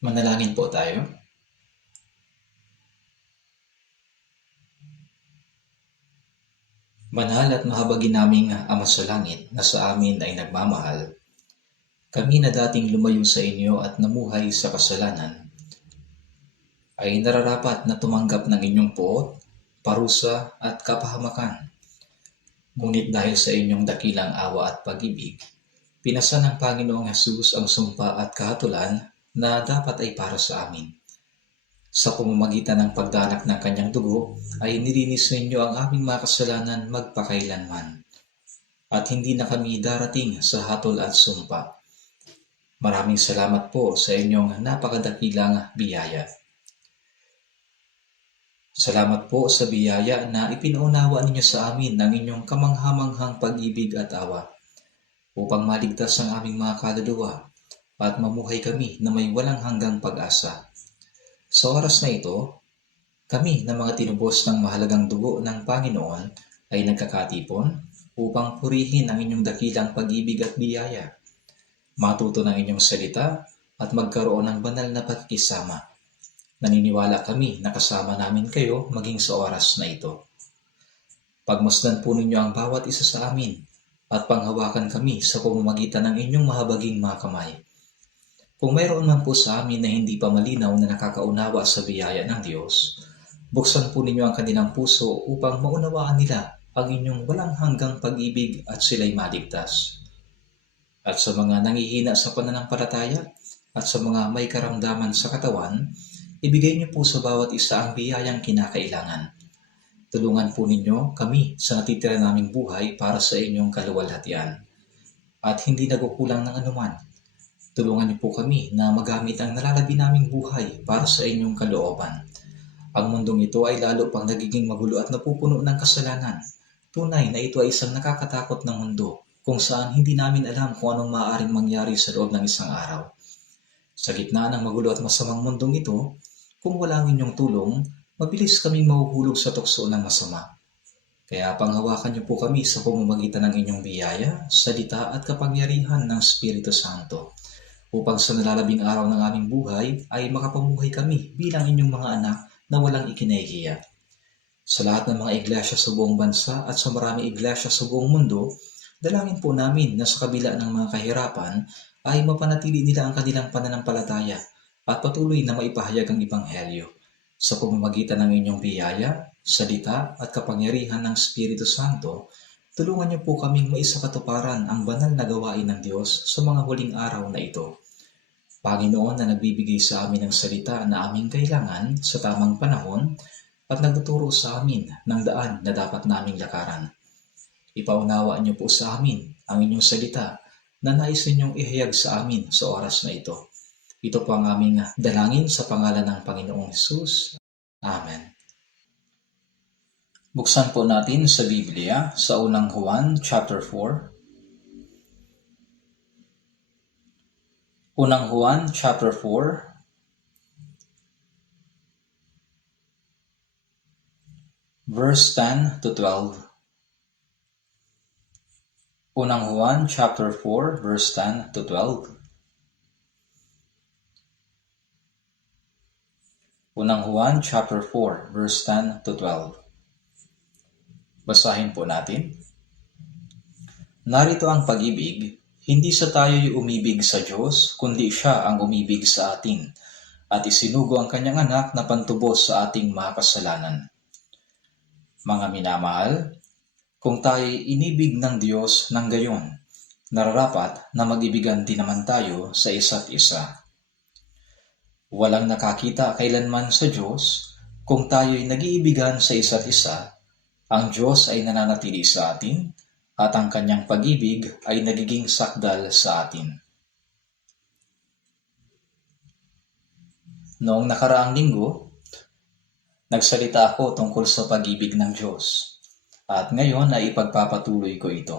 Manalangin po tayo. Banal at mahabagin naming Ama sa Langit na sa amin ay nagmamahal, kami na dating lumayo sa inyo at namuhay sa kasalanan, ay nararapat na tumanggap ng inyong poot, parusa at kapahamakan. Ngunit dahil sa inyong dakilang awa at pag-ibig, pinasa ng Panginoong Hesus ang sumpa at kahatulan na dapat ay para sa amin. Sa pamamagitan ng pagdanak ng kanyang dugo ay nilinis ninyo ang aming mga kasalanan magpakailanman, at hindi na kami darating sa hatol at sumpa. Maraming salamat po sa inyong napakadakilang biyaya. Salamat po sa biyaya na ipinaunawa ninyo sa amin ng inyong kamanghamanghang pag-ibig at awa, upang maligtas ang aming mga kaluluwa at mamuhay kami na may walang hanggang pag-asa. Sa oras na ito, kami na mga tinubos ng mahalagang dugo ng Panginoon ay nagkakatipon upang purihin ang inyong dakilang pag-ibig at biyaya, matuto ng inyong salita at magkaroon ng banal na pagkikisama. Naniniwala kami na kasama namin kayo maging sa oras na ito. Pagmasdan po ninyo ang bawat isa sa amin at panghawakan kami sa pamamagitan ng inyong mahabaging mga kamay. Kung mayroon man po sa amin na hindi pa malinaw na nakakaunawa sa biyaya ng Diyos, buksan po ninyo ang kanilang puso upang maunawaan nila ang inyong walang hanggang pag-ibig at sila'y maligtas. At sa mga nangihina sa pananampalataya at sa mga may karamdaman sa katawan, ibigay niyo po sa bawat isa ang biyayang kinakailangan. Tulungan po ninyo kami sa natitira naming buhay para sa inyong kaluwalhatian, at hindi nagkukulang ng anuman. Tulungan niyo po kami na magamit ang nalalabi naming buhay para sa inyong kalooban. Ang mundong ito ay lalo pang nagiging magulo at napupuno ng kasalanan. Tunay na ito ay isang nakakatakot na mundo kung saan hindi namin alam kung anong maaaring mangyari sa loob ng isang araw. Sa gitna ng magulo at masamang mundong ito, kung wala ang inyong tulong, mabilis kaming mahuhulog sa tukso ng masama. Kaya panghawakan niyo po kami sa pamamagitan ng inyong biyaya, salita at kapangyarihan ng Espiritu Santo, upang sa nalalabing araw ng aming buhay ay makapamuhay kami bilang inyong mga anak na walang ikinahihiya. Sa lahat ng mga iglesia sa buong bansa at sa maraming iglesia sa buong mundo, dalangin po namin na sa kabila ng mga kahirapan ay mapanatili nila ang kanilang pananampalataya at patuloy na maipahayag ang Ebanghelyo. Sa pamamagitan ng inyong biyaya, salita at kapangyarihan ng Espiritu Santo, tulungan niyo po kaming maisakatuparan ang banal na gawain ng Diyos sa mga huling araw na ito. Panginoon na nagbibigay sa amin ng salita na aming kailangan sa tamang panahon at nagtuturo sa amin ng daan na dapat naming lakaran. Ipaunawa niyo po sa amin ang inyong salita na nais ninyong ihayag sa amin sa oras na ito. Ito po ang aming dalangin sa pangalan ng Panginoong Hesus. Amen. Buksan po natin sa Biblia sa unang Juan chapter 4. Unang Juan chapter 4, verse 10 to 12. Unang Juan chapter 4, verse 10 to 12. Unang Juan chapter 4, verse 10 to 12. Basahin po natin. Narito ang pag-ibig, hindi sa tayo'y umibig sa Diyos, kundi siya ang umibig sa atin, at isinugo ang kanyang anak na pantubos sa ating mga kasalanan. Mga minamahal, kung tayo'y inibig ng Diyos ng gayon, nararapat na mag-ibigan din naman tayo sa isa't isa. Walang nakakita kailanman sa Diyos, kung tayo'y nag-iibigan sa isa't isa, ang Diyos ay nananatili sa atin, at ang kanyang pag-ibig ay nagiging sakdal sa atin. Noong nakaraang linggo, nagsalita ako tungkol sa pag-ibig ng Diyos, at ngayon ay ipagpapatuloy ko ito.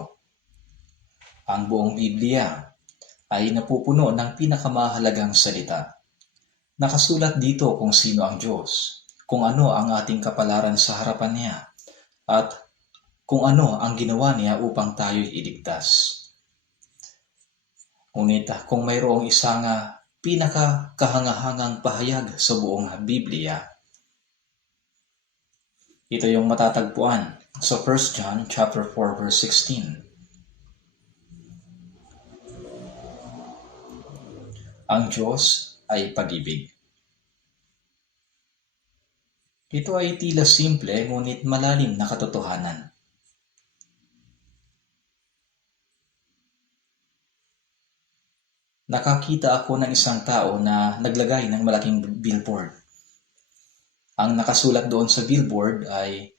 Ang buong Biblia ay napupuno ng pinakamahalagang salita. Nakasulat dito kung sino ang Diyos, kung ano ang ating kapalaran sa harapan niya, at kung ano ang ginawa niya upang tayo'y iligtas. Ngunit kung mayroong isang pinakakahangahangang pahayag sa buong Biblia. Ito yung matatagpuan sa 1 John chapter 4 verse 16. Ang Diyos ay pag-ibig. Ito ay tila simple ngunit malalim na katotohanan. Nakakita ako ng isang tao na naglagay ng malaking billboard. Ang nakasulat doon sa billboard ay,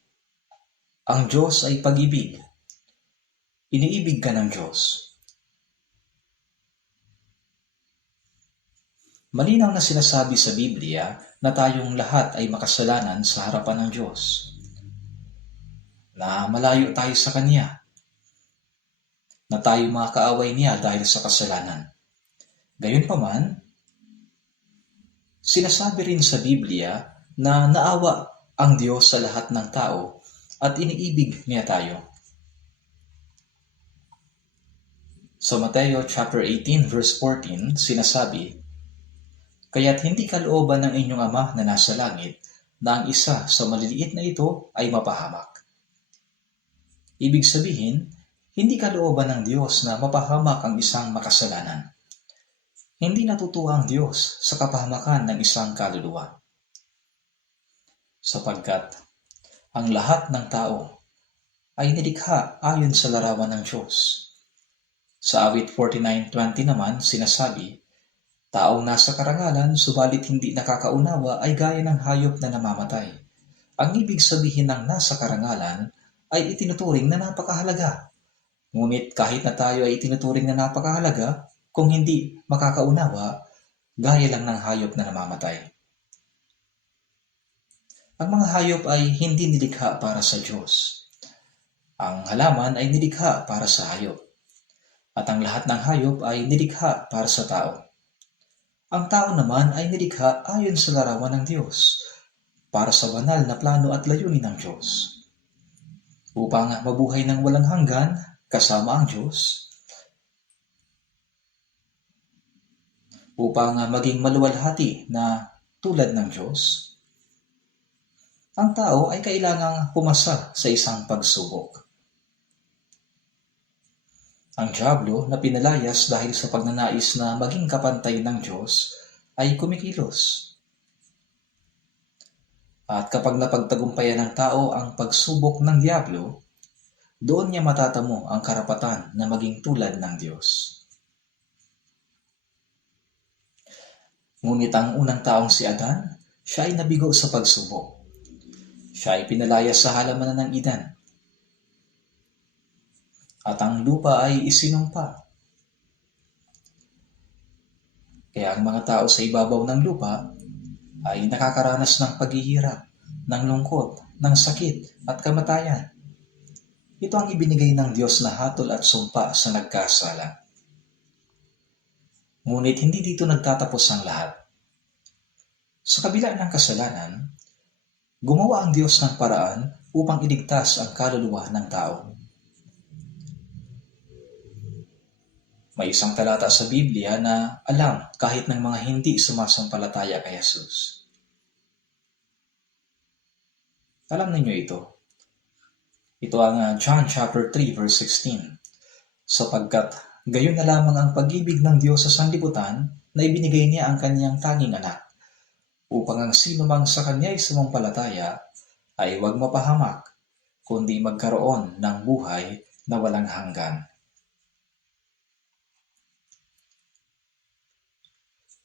"Ang Diyos ay pag-ibig. Iniibig ka ng Diyos." Malinaw na sinasabi sa Biblia na tayong lahat ay makasalanan sa harapan ng Diyos. Na malayo tayo sa Kanya. Na tayo mga kaaway niya dahil sa kasalanan. Gayunpaman, sinasabi rin sa Biblia na naawa ang Diyos sa lahat ng tao at iniibig niya tayo. Sa Mateo chapter 18 verse 14, sinasabi, "Kaya't hindi kalooban ng inyong Ama na nasa langit na ang isa sa maliliit na ito ay mapahamak." Ibig sabihin, hindi kalooban ng Diyos na mapahamak ang isang makasalanan. Hindi natutuwa ang Diyos sa kapahamakan ng isang kaluluwa. Sapagkat ang lahat ng tao ay nilikha ayon sa larawan ng Diyos. Sa awit 49:20 naman sinasabi, "Taong nasa karangalan subalit hindi nakakaunawa ay gaya ng hayop na namamatay." Ang ibig sabihin ng nasa karangalan ay itinuturing na napakahalaga. Ngunit kahit na tayo ay itinuturing na napakahalaga, kung hindi makakaunawa, gaya lang ng hayop na namamatay. Ang mga hayop ay hindi nilikha para sa Diyos. Ang halaman ay nilikha para sa hayop. At ang lahat ng hayop ay nilikha para sa tao. Ang tao naman ay nilikha ayon sa larawan ng Diyos, para sa banal na plano at layunin ng Diyos. Upang mabuhay ng walang hanggan kasama ang Diyos, upang maging maluwalhati na tulad ng Diyos, ang tao ay kailangang pumasa sa isang pagsubok. Ang dyablo na pinalayas dahil sa pagnanais na maging kapantay ng Diyos ay kumikilos. At kapag napagtagumpayan ng tao ang pagsubok ng dyablo, doon niya matatamo ang karapatan na maging tulad ng Diyos. Ngunit ang unang taong si Adan, siya ay nabigo sa pagsubok. Siya ay pinalayas sa halamanan ng Eden. At ang lupa ay isinumpa. Kaya ang mga tao sa ibabaw ng lupa ay nakakaranas ng paghihirap, ng lungkot, ng sakit at kamatayan. Ito ang ibinigay ng Diyos na hatol at sumpa sa nagkasala. Ngunit hindi dito nagtatapos ang lahat. Sa kabila ng kasalanan, gumawa ang Diyos ng paraan upang iligtas ang kaluluwa ng tao. May isang talata sa Biblia na alam kahit ng mga hindi sumasampalataya kay Jesus. Alam ninyo ito. Ito ang John chapter 3 verse 16. Sapagkat gayon na lamang ang pag-ibig ng Diyos sa sanlibutan na ibinigay niya ang kanyang tanging anak, upang ang sino mang sa kanya ay sumampalataya ay huwag mapahamak, kundi magkaroon ng buhay na walang hanggan.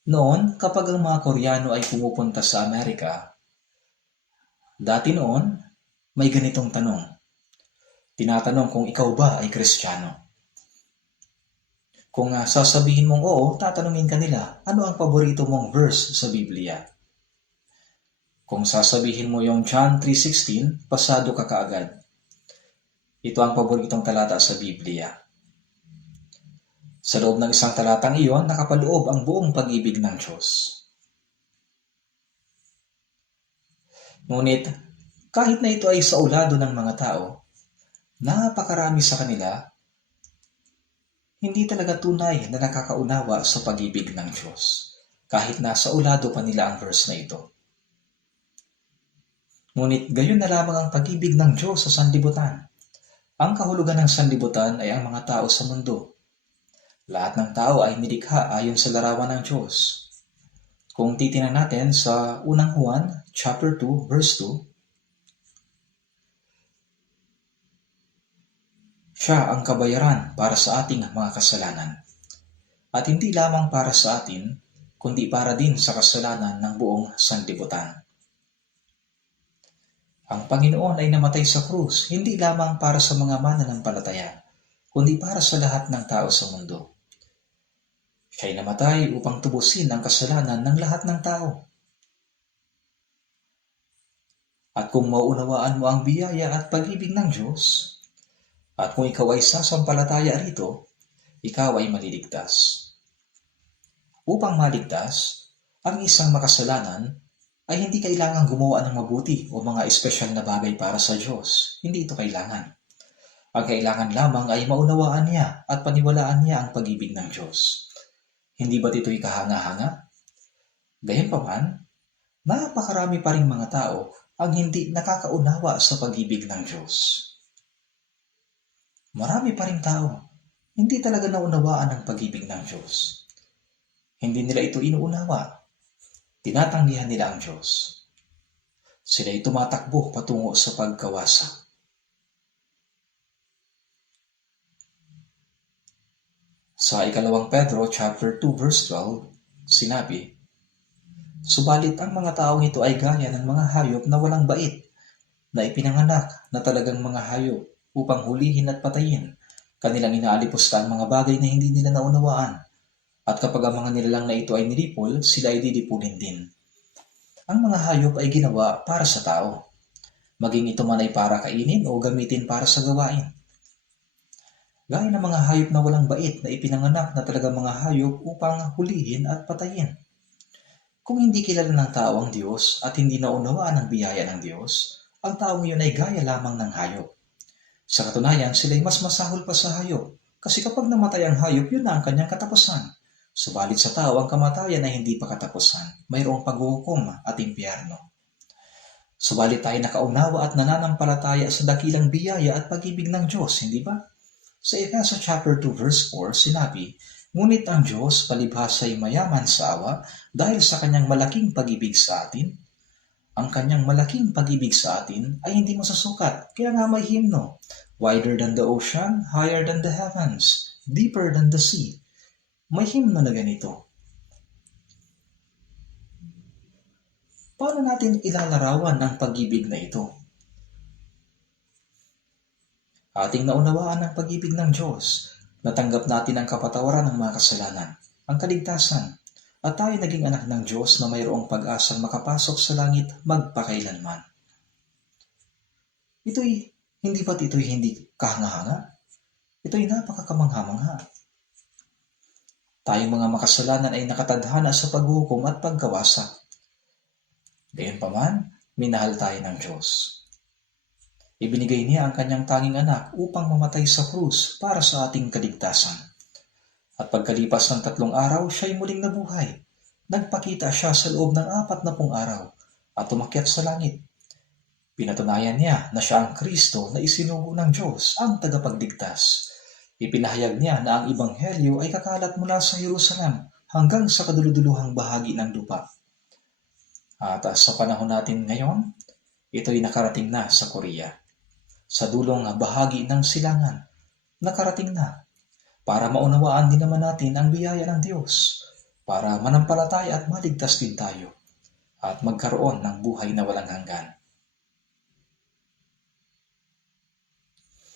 Noon, kapag ang mga Koreano ay pumupunta sa Amerika, dati noon, may ganitong tanong. Tinatanong kung ikaw ba ay Kristiyano. Kung sasabihin mong oo, tatanungin ka nila, ano ang paborito mong verse sa Biblia? Kung sasabihin mo yung John 3:16, pasado ka kaagad. Ito ang paboritong talata sa Biblia. Sa loob ng isang talatang iyon, nakapaloob ang buong pag-ibig ng Diyos. Ngunit, kahit na ito ay sa ulado ng mga tao, napakarami sa kanila, hindi talaga tunay na nakakaunawa sa pag-ibig ng Diyos. kahit nasa ulado pa nila ang verse na ito. Ngunit gayon na lamang ang pag-ibig ng Diyos sa sanlibutan. Ang kahulugan ng sanlibutan ay ang mga tao sa mundo. Lahat ng tao ay nilikha ayon sa larawan ng Diyos. Kung titingnan natin sa unang Juan, chapter 2, verse 2, siya ang kabayaran para sa ating mga kasalanan. At hindi lamang para sa atin, kundi para din sa kasalanan ng buong sanlibutan. Ang Panginoon ay namatay sa krus, hindi lamang para sa mga mananampalataya, kundi para sa lahat ng tao sa mundo. Siya'y namatay upang tubusin ang kasalanan ng lahat ng tao. At kung maunawaan mo ang biyaya at pag-ibig ng Diyos, at kung ikaw ay sasampalataya rito, ikaw ay maliligtas. Upang maligtas, ang isang makasalanan ay hindi kailangan gumawa ng mabuti o mga espesyal na bagay para sa Diyos. Hindi ito kailangan. Ang kailangan lamang ay maunawaan niya at paniwalaan niya ang pag-ibig ng Diyos. Hindi ba't ito'y kahanga-hanga? Gayunpaman, napakarami pa ring mga tao ang hindi nakakaunawa sa pag-ibig ng Diyos. Marami pa ring tao hindi talaga naunawaan ang pag-ibig ng Diyos. Hindi nila ito inuunawa. Tinatanggihan nila ang Diyos. Sila'y tumatakbo patungo sa pagkawasak. Sa ikalawang Pedro chapter 2 verse 12, sinabi, subalit ang mga taong ito ay gaya ng mga hayop na walang bait, na ipinanganak na talagang mga hayop upang hulihin at patayin. Kanilang inaalipusta ang mga bagay na hindi nila naunawaan. At kapag ang mga nilalang na ito ay nilipol, sila ay didipulin din. Ang mga hayop ay ginawa para sa tao. Maging ito man ay para kainin o gamitin para sa gawain. Gaya ng mga hayop na walang bait na ipinanganak na talagang mga hayop upang hulihin at patayin. Kung hindi kilala ng tao ang Diyos at hindi naunawaan ang biyaya ng Diyos, ang taong iyon ay gaya lamang ng hayop. Sa katunayan, sila ay mas masahol pa sa hayop. Kasi kapag namatay ang hayop, yun na ang kanyang katapusan. Subalit sa tao, ang kamatayan ay hindi pa katapusan. Mayroong paghuhukom at impyerno. Subalit tayo nakaunawa at nananampalataya sa dakilang biyaya at pag-ibig ng Diyos, hindi ba? Sa Efeso chapter 2 verse 4, sinabi, ngunit ang Diyos palibhasa ay mayaman sa awa dahil sa kanyang malaking pag-ibig sa atin. Ang kanyang malaking pag-ibig sa atin ay hindi masasukat, kaya nga may himno. Wider than the ocean, higher than the heavens, deeper than the sea. May himno na ganito. Paano natin ilalarawan ang pag-ibig na ito? Ating naunawaan ang pag-ibig ng Diyos. Natanggap natin ang kapatawaran ng mga kasalanan, ang kaligtasan, at tayo naging anak ng Diyos na mayroong pag-asang makapasok sa langit magpakailanman. Hindi ba't ito'y hindi kahanga-hanga? Ito'y napakakamangha-mangha. Tayong mga makasalanan ay nakatadhana sa paghukom at pagkawasak. Gayunpaman, minahal tayo ng Diyos. Ibinigay niya ang kanyang tanging anak upang mamatay sa krus para sa ating kaligtasan. At pagkalipas ng 3 araw, siya'y muling nabuhay. Nagpakita siya sa loob ng 40 araw at umakyat sa langit. Pinatunayan niya na siya ang Kristo na isinugo ng Diyos, ang tagapagligtas. Ipinahayag niya na ang Ebanghelyo ay kakalat mula sa Jerusalem hanggang sa kaduluduluhang bahagi ng lupa. At sa panahon natin ngayon, ito'y nakarating na sa Korea. Sa dulong bahagi ng silangan, nakarating na. Para maunawaan din naman natin ang biyaya ng Diyos, para manampalataya at maligtas din tayo, at magkaroon ng buhay na walang hanggan.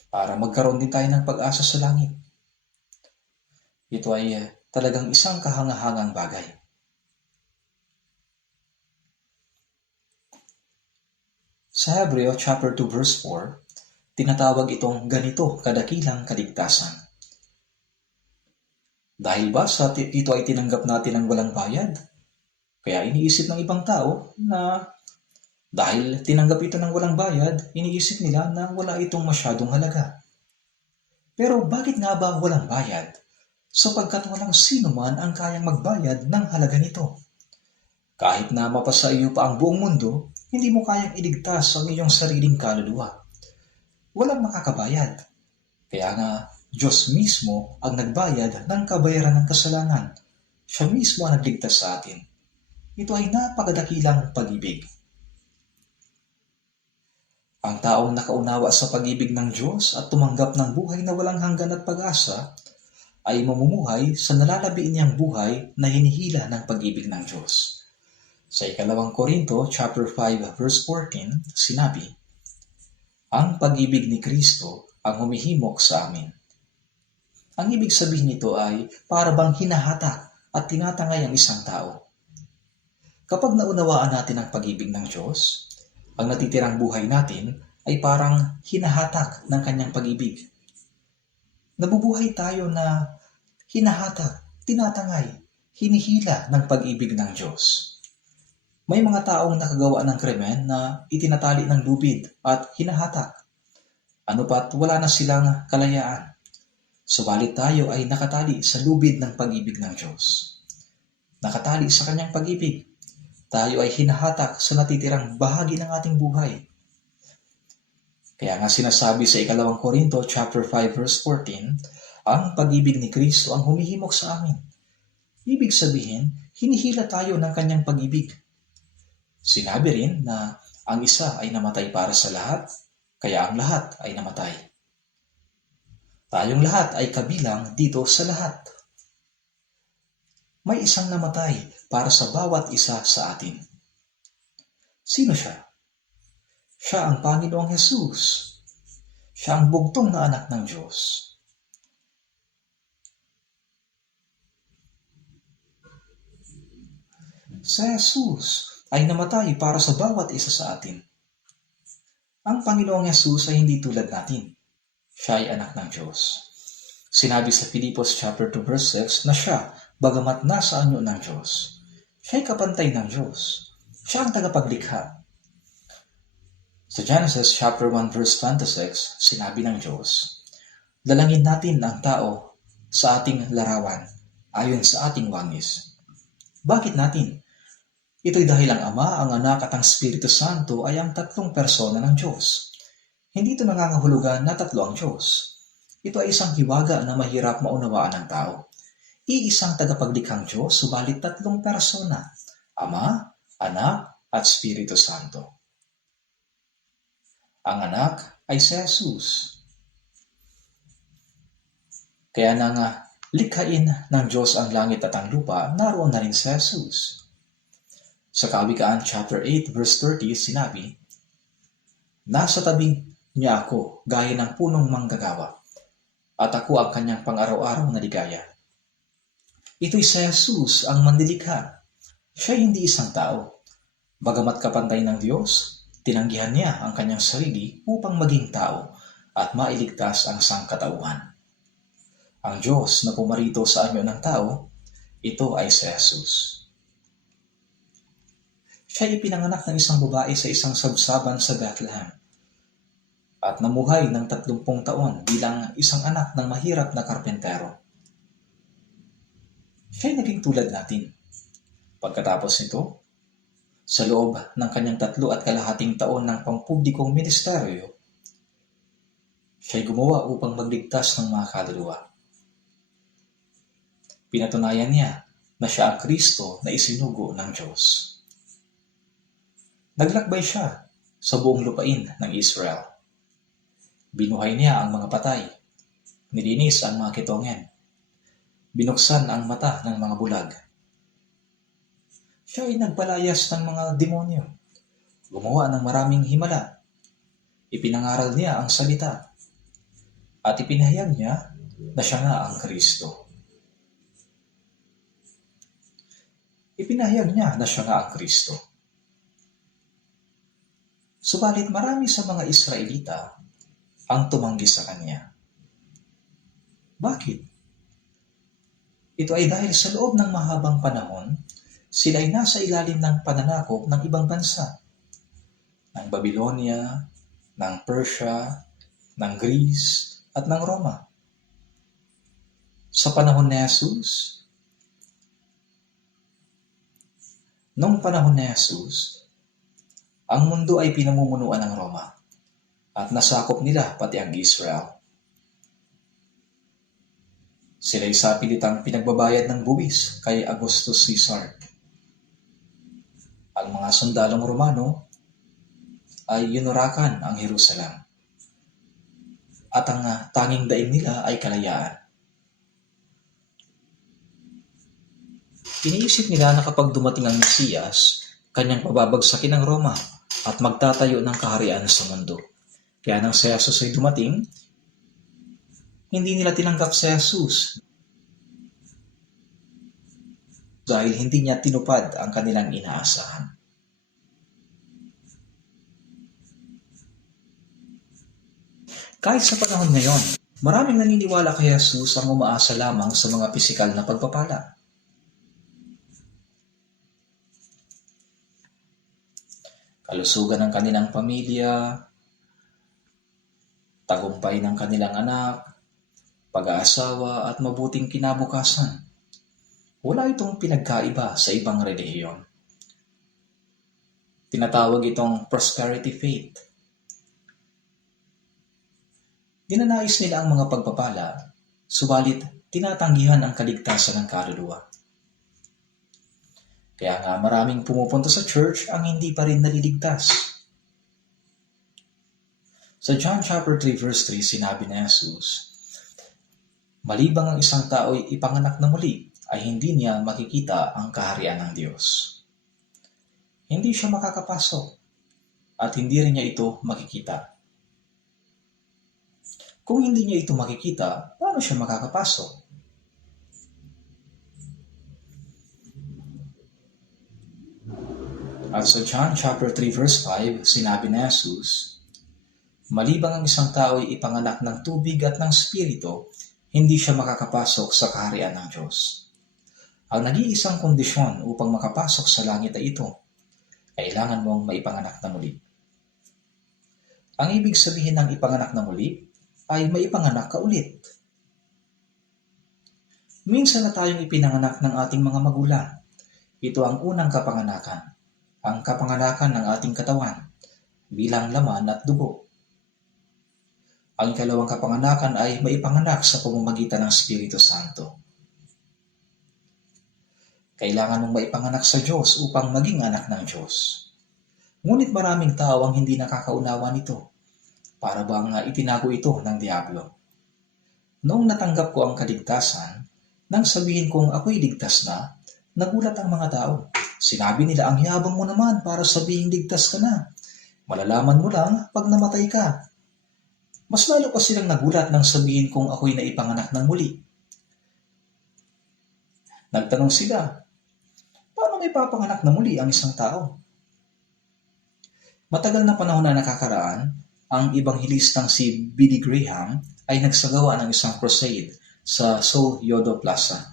Para magkaroon din tayo ng pag-asa sa langit. Ito ay talagang isang kahangahangang bagay. Sa Hebreo chapter 2 verse 4, tinatawag itong ganito kadakilang kaligtasan. Dahil ba ito ay tinanggap natin ng walang bayad? Kaya iniisip ng ibang tao na dahil tinanggap ito ng walang bayad, iniisip nila na wala itong masyadong halaga. Pero bakit nga ba walang bayad? Sapagkat walang sino man ang kayang magbayad ng halaga nito. Kahit na mapasa iyo pa ang buong mundo, hindi mo kayang iligtas ang iyong sariling kaluluwa. Walang makakabayad. Kaya nga, Diyos mismo ang nagbayad ng kabayaran ng kasalanan. Siya mismo ang nagligtas sa atin. Ito ay napakadakilang pag-ibig. Ang taong nakaunawa sa pag-ibig ng Diyos at tumanggap ng buhay na walang hanggan at pag-asa ay mamumuhay sa nalalabi niyang buhay na hinihila ng pag-ibig ng Diyos. Sa 2 Korinto chapter 5 verse 14, sinabi, ang pag-ibig ni Kristo ang humihimok sa amin. Ang ibig sabihin nito ay para bang hinahatak at tinatangay ang isang tao. Kapag naunawaan natin ang pag-ibig ng Diyos, ang natitirang buhay natin ay parang hinahatak ng kanyang pag-ibig. Nabubuhay tayo na hinahatak, tinatangay, hinihila ng pag-ibig ng Diyos. May mga taong nakagawa ng krimen na itinatali ng lubid at hinahatak. Ano pa't wala na silang kalayaan. Subalit tayo ay nakatali sa lubid ng pag-ibig ng Diyos. Nakatali sa kanyang pag-ibig. Tayo ay hinahatak sa natitirang bahagi ng ating buhay. Kaya nga sinasabi sa 2 Korinto chapter 5 verse 14, ang pag-ibig ni Kristo ang humihimok sa amin. Ibig sabihin, hinihila tayo ng kanyang pag-ibig. Sinabi rin na ang isa ay namatay para sa lahat, kaya ang lahat ay namatay. Tayong lahat ay kabilang dito sa lahat. May isang namatay para sa bawat isa sa atin. Sino siya? Siya ang Panginoong Hesus. Siya ang bugtong na anak ng Diyos. Si Jesus ay namatay para sa bawat isa sa atin. Ang Panginoong Hesus ay hindi tulad natin. Siya ay anak ng Diyos. Sinabi sa Filipos chapter 2 verse 6 na siya, bagamat nasa anyo ng Diyos, siya ay kapantay ng Diyos. Siya ang tagapaglikha. Sa Genesis chapter 1 verse 26, sinabi ng Diyos, dalangin natin ang tao sa ating larawan, ayon sa ating wangis. Bakit natin? Ito'y dahil ang Ama, ang Anak at ang Espiritu Santo ay ang tatlong persona ng Diyos. Hindi ito nangangahulugan na tatlo ang Diyos. Ito ay isang hiwaga na mahirap maunawaan ng tao. Iisang tagapaglikhang Diyos, subalit tatlong persona, Ama, Anak at Espiritu Santo. Ang anak ay si Jesus. Kaya nang likhain ng Diyos ang langit at ang lupa, naroon na rin si Jesus. Sa Kawikaan chapter 8 verse 30 sinabi, nasa tabi niya ako gaya ng punong manggagawa, at ako ang kanyang pang-araw-araw na ligaya. Ito'y si Jesus ang manlilikha. Siya hindi isang tao. Bagamat kapantay ng Diyos, tinanggihan niya ang kanyang sarili upang maging tao at mailigtas ang sangkatauhan. Ang Diyos na pumarito sa anyo ng tao, ito ay si Jesus. Siya ay pinanganak ng isang babae sa isang sabsaban sa Bethlehem at namuhay ng 30 taon bilang isang anak ng mahirap na karpentero. Siya ay naging tulad natin. Pagkatapos nito, sa loob ng kanyang 3.5 taon ng pampublikong ministeryo, siya ay gumawa upang magligtas ng mga kaluluwa. Pinatunayan niya na siya ang Kristo na isinugo ng Diyos. Naglakbay siya sa buong lupain ng Israel. Binuhay niya ang mga patay, nilinis ang mga kitongen, binuksan ang mata ng mga bulag. Siya ay nagpalayas ng mga demonyo, gumawa ng maraming himala, ipinangaral niya ang salita, at ipinahayag niya na siya nga ang Kristo. Ipinahayag niya na siya nga ang Kristo. Subalit marami sa mga Israelita ang tumanggi sa kanya. Bakit? Ito ay dahil sa loob ng mahabang panahon, sila ay nasa ilalim ng pananakop ng ibang bansa, ng Babylonia, ng Persia, ng Greece, at ng Roma. Sa panahon ni Jesus, Noong panahon ni Jesus, ang mundo ay pinamumunuan ng Roma at nasakop nila pati ang Israel. Sila'y sa pilitang pinagbabayad ng buwis kay Augustus Caesar. Ang mga sundalong Romano ay yunurakan ang Jerusalem at ang tanging daig nila ay kalayaan. Iniisip nila na kapag dumating ang Mesiyas, kanyang pababagsakin ng Roma at magtatayo ng kaharian sa mundo. Kaya nang si Jesus ay dumating, hindi nila tinanggap si Jesus dahil hindi niya tinupad ang kanilang inaasahan. Kahit sa panahon ngayon, maraming naniniwala kay Jesus ang umaasa lamang sa mga pisikal na pagpapala. Kalusugan ng kanilang pamilya, tagumpay ng kanilang anak, pag-aasawa at mabuting kinabukasan. Wala itong pinagkaiba sa ibang relihiyon. Tinatawag itong prosperity faith. Dinanais nila ang mga pagpapala, subalit tinatanggihan ang kaligtasan ng kaluluwa. Kaya nga maraming pumupunta sa church ang hindi pa rin naliligtas. Sa John chapter 3 verse 3, sinabi ni Jesus, malibang ang isang tao ay ipanganak na muli, ay hindi niya makikita ang kaharian ng Diyos. Hindi siya makakapasok at hindi rin niya ito makikita. Kung hindi niya ito makikita, paano siya makakapasok? At sa John chapter 3 verse 5, sinabi ni Jesus, malibang ang isang tao ay ipanganak ng tubig at ng spirito, hindi siya makakapasok sa kaharian ng Diyos. Ang nag-iisang kondisyon upang makapasok sa langit ay ito, kailangan mong maipanganak na muli. Ang ibig sabihin ng ipanganak na muli ay maipanganak ka ulit. Minsan na tayong ipinanganak ng ating mga magulang. Ito ang unang kapanganakan, ang kapanganakan ng ating katawan bilang laman at dugo. Ang ikalawang kapanganakan ay maipanganak sa pamamagitan ng Espiritu Santo. Kailangan mong maipanganak sa Diyos upang maging anak ng Diyos. Ngunit maraming tao ang hindi nakakaunawa nito. Para bang itinago ito ng Diablo. Noong natanggap ko ang kaligtasan, nang sabihin kong ako'y ligtas na, nagulat ang mga tao. Sinabi nila, ang yabang mo naman para sabihin ligtas ka na. Malalaman mo lang pag namatay ka. Mas lalo pa silang nagulat nang sabihin kong ako'y naipanganak ng muli. Nagtanong sila, paano may papanganak na muli ang isang tao? Matagal na panahon na nakakaraan, ang ibanghilistang si Billy Graham ay nagsagawa ng isang crusade sa Seoul Yodo Plaza.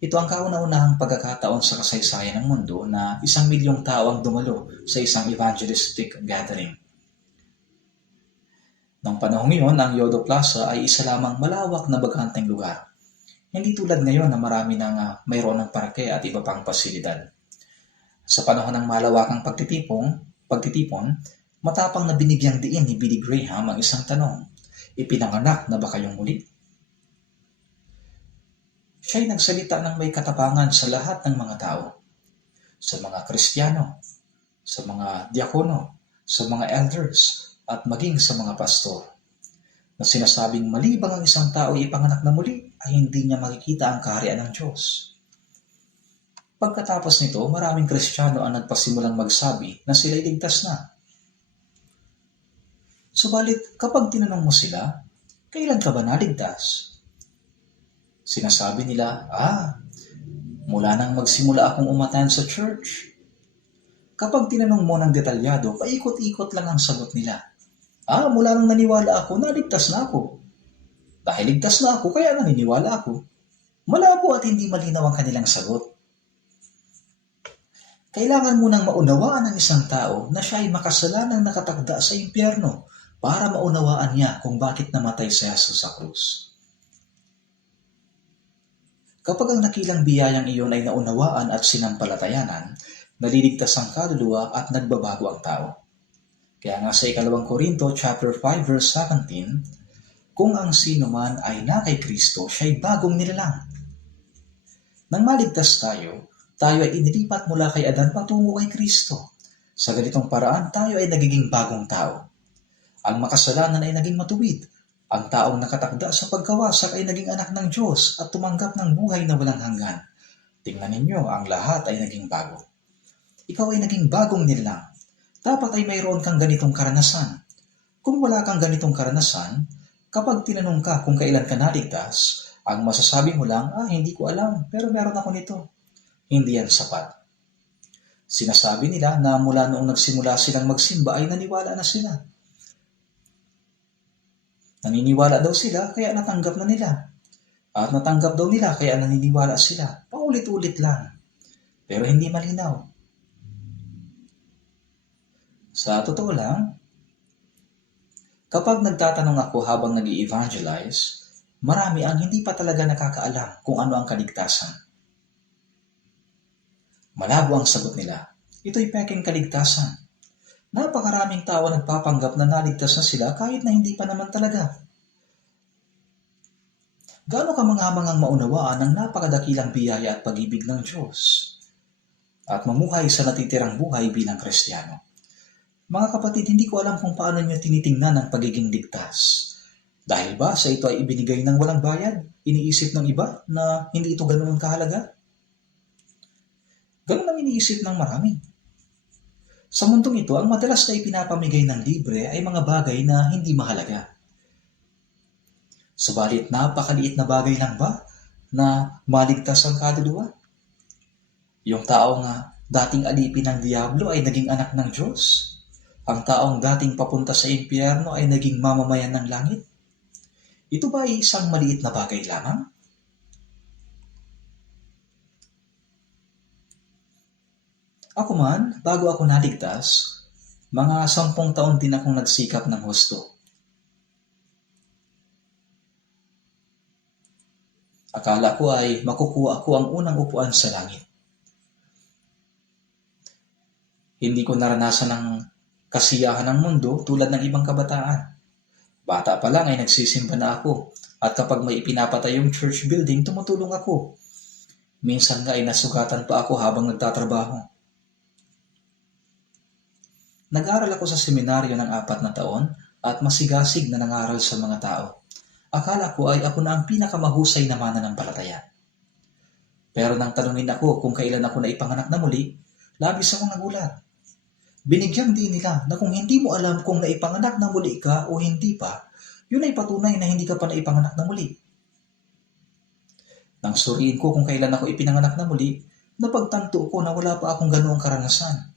Ito ang kauna-unahang pagkakataon sa kasaysayan ng mundo na 1,000,000 tao ang dumalo sa isang evangelistic gathering. Noong panahon ngayon, ang Yodo Plaza ay isa lamang malawak na baganteng lugar. Hindi tulad ngayon na marami nang mayroon ng parke at iba pang pasilidad. Sa panahon ng malawakang pagtitipon, matapang na binigyang diin ni Billy Graham ang isang tanong, ipinanganak na ba kayong muli? Siya'y nagsalita ng may katapangan sa lahat ng mga tao, sa mga Kristiyano, sa mga diakono, sa mga elders, at maging sa mga pastor, na sinasabing malibang ang isang tao ay ipanganak na muli ay hindi niya makikita ang kaharian ng Diyos. Pagkatapos nito, maraming Kristiyano ang nagpasimulang magsabi na sila'y ligtas na. Subalit, kapag tinanong mo sila, kailan ka ba naligtas? Sinasabi nila, mula nang magsimula akong umatan sa church. Kapag tinanong mo ng detalyado, paikot-ikot lang ang sagot nila. Mula nang naniwala ako, naligtas na ako. Dahil ligtas na ako, kaya naniniwala ako. Malabo at hindi malinaw ang kanilang sagot. Kailangan mo nang maunawaan ng isang tao na siya ay makasalanang nakatakda sa impyerno para maunawaan niya kung bakit namatay si Jesus sa krus. Kapag ang nakilang biyayang iyon ay naunawaan at sinampalatayanan, naliligtas ang kaluluwa at nagbabago ang tao. Kaya nga sa 2 Korinto chapter 5 verse 17, kung ang sino man ay na kay Kristo, siya'y bagong nilalang. Nang maligtas tayo ay inilipat mula kay Adan patungo kay Kristo. Sa ganitong paraan, tayo ay nagiging bagong tao. Ang makasalanan ay naging matuwid. Ang taong nakatakda sa pagkawasak ay naging anak ng Diyos at tumanggap ng buhay na walang hanggan. Tingnan ninyo, ang lahat ay naging bago. Ikaw ay naging bagong nilalang. Dapat ay mayroon kang ganitong karanasan. Kung wala kang ganitong karanasan, kapag tinanong ka kung kailan ka naligtas, ang masasabi mo lang, hindi ko alam, pero meron ako nito. Hindi yan sapat. Sinasabi nila na mula noong nagsimula silang magsimba ay naniwala na sila. Naniniwala daw sila kaya natanggap na nila. At natanggap daw nila kaya naniniwala sila. Paulit-ulit lang. Pero hindi malinaw. Sa totoo lang, kapag nagtatanong ako habang nag-i-evangelize, marami ang hindi pa talaga nakakaalam kung ano ang kaligtasan. Malabo ang sagot nila. Ito'y peking kaligtasan. Napakaraming tao nagpapanggap na naligtas na sila kahit na hindi pa naman talaga. Gaano kamangamangang maunawaan ang napakadakilang biyaya at pag-ibig ng Diyos at mamuhay sa natitirang buhay bilang Kristiyano. Mga kapatid, hindi ko alam kung paano niyo tinitingnan ang pagiging ligtas. Dahil ba sa ito ay ibinigay ng walang bayad? Iniisip ng iba na hindi ito ganoon kahalaga? Ganun ang iniisip ng marami. Sa mundong ito, ang madalas na ipinapamigay ng libre ay mga bagay na hindi mahalaga. Subalit napakaliit na bagay lang ba na maligtas ang kaluluwa? Yung tao nga dating alipin ng Diablo ay naging anak ng Diyos. Ang taong dating papunta sa impyerno ay naging mamamayan ng langit. Ito ba ay isang maliit na bagay lamang? Ako man, bago ako naligtas, mga 10 taon din akong nagsikap ng husto. Akala ko ay makukuha ko ang unang upuan sa langit. Hindi ko naranasan ang kasiyahan ng mundo tulad ng ibang kabataan. Bata pa lang ay nagsisimba na ako at kapag may ipinapatay yung church building, tumutulong ako. Minsan nga ay nasugatan pa ako habang nagtatrabaho. Nag-aral ako sa seminaryo ng 4 na taon at masigasig na nangaral sa mga tao. Akala ko ay ako na ang pinakamahusay na mananampalataya. Pero nang tanungin ako kung kailan ako naipanganak na muli, labis akong nagulat. Binigyan din nila na kung hindi mo alam kung naipanganak na muli ka o hindi pa, yun ay patunay na hindi ka pa naipanganak na muli. Nang suriin ko kung kailan ako ipinanganak na muli, napagtanto ko na wala pa akong ganoong karanasan.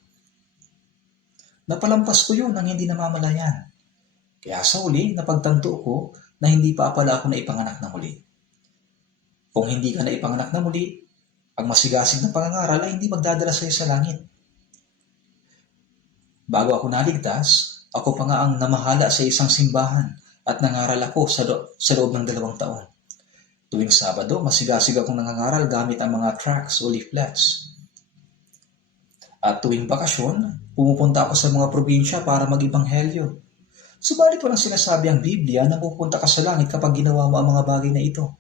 Napalampas ko yun nang hindi namamalayan. Kaya sa huli, napagtanto ko na hindi pa pala ako naipanganak na muli. Kung hindi ka naipanganak na muli, ang masigasig na pangangaral ay hindi magdadala sa iyo sa langit. Bago ako naligtas, ako pa nga ang namahala sa isang simbahan at nangaral ako sa loob ng 2 taon. Tuwing Sabado, masigasig akong nangangaral gamit ang mga tracts o leaflets. At tuwing bakasyon, pumupunta ako sa mga probinsya para mag-ibanghelyo. Subalit walang sinasabi ang Biblia na pupunta ka sa langit kapag ginawa mo ang mga bagay na ito.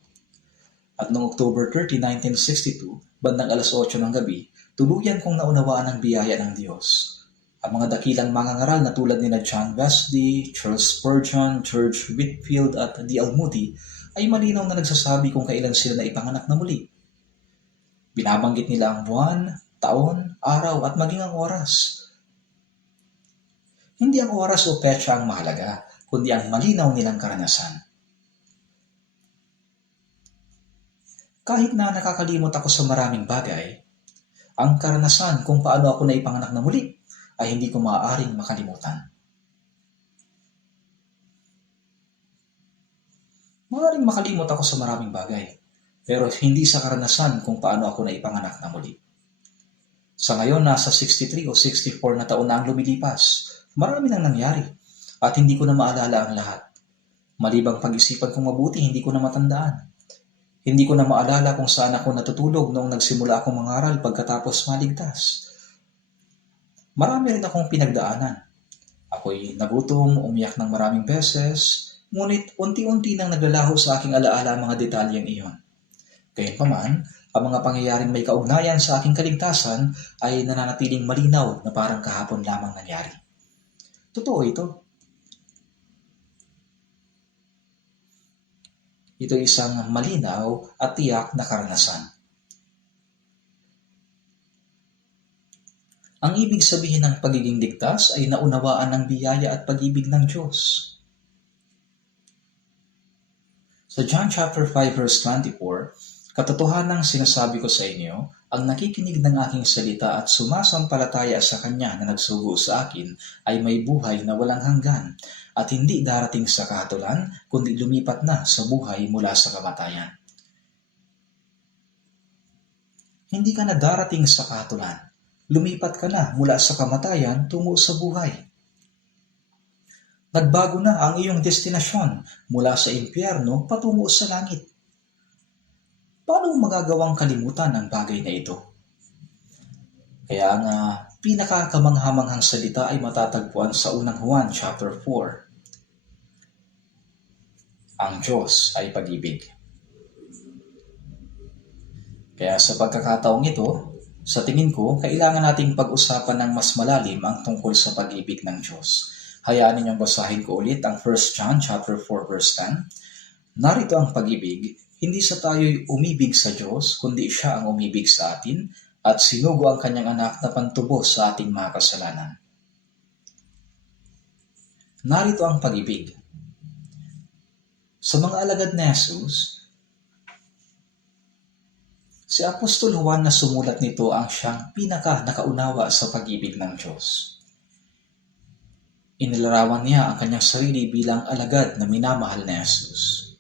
At noong October 30, 1962, bandang 8:00 ng gabi, tuluyan kong naunawaan ang biyaya ng Diyos. Ang mga dakilang mangangaral na tulad nina John Wesley, Charles Spurgeon, George Whitefield at D.L. Moody ay malinaw na nagsasabi kung kailan sila na ipanganak na muli. Binabanggit nila ang buwan, taon, araw at maging ang oras. Hindi ang oras o petsa ang mahalaga, kundi ang malinaw nilang karanasan. Kahit na nakakalimot ako sa maraming bagay, ang karanasan kung paano ako naipanganak na muli ay hindi ko maaaring makalimutan. Maaaring makalimot ako sa maraming bagay, pero hindi sa karanasan kung paano ako naipanganak na muli. Sa ngayon, nasa 63 o 64 na taon na ang lumilipas. Marami nang nangyari at hindi ko na maalala ang lahat. Malibang pag-isipan kong mabuti, hindi ko na matandaan. Hindi ko na maalala kung saan ako natutulog noong nagsimula akong mangaral pagkatapos maligtas. Marami rin akong pinagdaanan. Ako'y nagutom, umiyak ng maraming beses, ngunit unti-unti nang naglalaho sa aking alaala ang mga detalyeng iyon. Gayunpaman, ang mga pangyayaring may kaugnayan sa aking kaligtasan ay nananatiling malinaw na parang kahapon lamang nangyari. Totoo ito. Ito isang malinaw at tiyak na karanasan. Ang ibig sabihin ng pagiging ligtas ay naunawaan ng biyaya at pag-ibig ng Diyos. Sa John chapter 5 verse 24, katotohanang sinasabi ko sa inyo, ang nakikinig ng aking salita at sumasampalataya sa Kanya na nagsugo sa akin ay may buhay na walang hanggan at hindi darating sa kahatulan, kundi lumipat na sa buhay mula sa kamatayan. Hindi ka na darating sa kahatulan. Lumipat ka na mula sa kamatayan tungo sa buhay. Nagbago na ang iyong destinasyon mula sa impyerno patungo sa langit. Paano mo magagawang kalimutan ang bagay na ito? Kaya ang pinakakamanghamanghang salita ay matatagpuan sa unang Juan chapter 4. Ang Diyos ay pag-ibig. Kaya sa pagkakataong ito, sa tingin ko, kailangan nating pag-usapan ng mas malalim ang tungkol sa pag-ibig ng Diyos. Hayaan ninyong basahin ko ulit ang 1 John chapter 4 verse 10. Narito ang pag-ibig, hindi sa tayo'y umibig sa Diyos, kundi siya ang umibig sa atin at sinugo ang kanyang anak na pantubos sa ating mga kasalanan. Narito ang pag-ibig. Sa mga alagad na Jesus, si Apostol Juan na sumulat nito ang siyang pinaka-nakaunawa sa pag-ibig ng Diyos. Inilarawan niya ang kanyang sarili bilang alagad na minamahal na Jesus.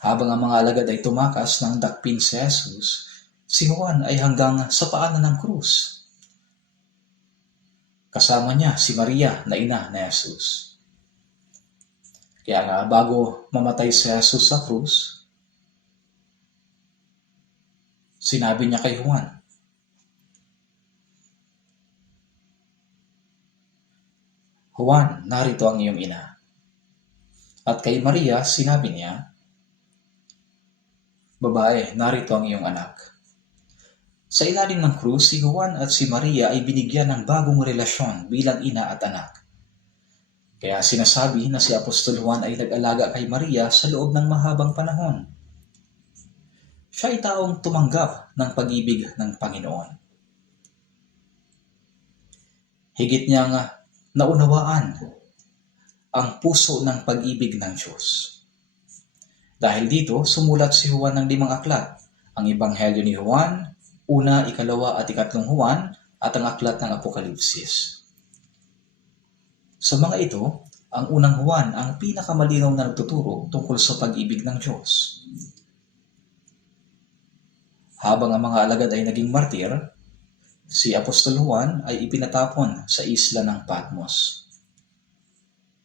Habang ang mga alagad ay tumakas ng dakpin si Jesus, si Juan ay hanggang sa paanan ng krus. Kasama niya si Maria na ina na Jesus. Kaya nga bago mamatay si Jesus sa krus, sinabi niya kay Juan, Juan, narito ang iyong ina. At kay Maria, sinabi niya, Babae, narito ang iyong anak. Sa ilalim ng krus, si Juan at si Maria ay binigyan ng bagong relasyon bilang ina at anak. Kaya sinasabi na si Apostol Juan ay nag-alaga kay Maria sa loob ng mahabang panahon. Siya ay taong tumanggap ng pag-ibig ng Panginoon. Higit niyang naunawaan ang puso ng pag-ibig ng Diyos. Dahil dito, sumulat si Juan ng 5 aklat, ang Ebanghelyo ni Juan, 1, 2, at 3 Juan, at ang aklat ng Apokalipsis. Sa mga ito, ang unang Juan ang pinakamalinaw na nagtuturo tungkol sa pag-ibig ng Diyos. Habang ang mga alagad ay naging martir, si Apostol Juan ay ipinatapon sa isla ng Patmos.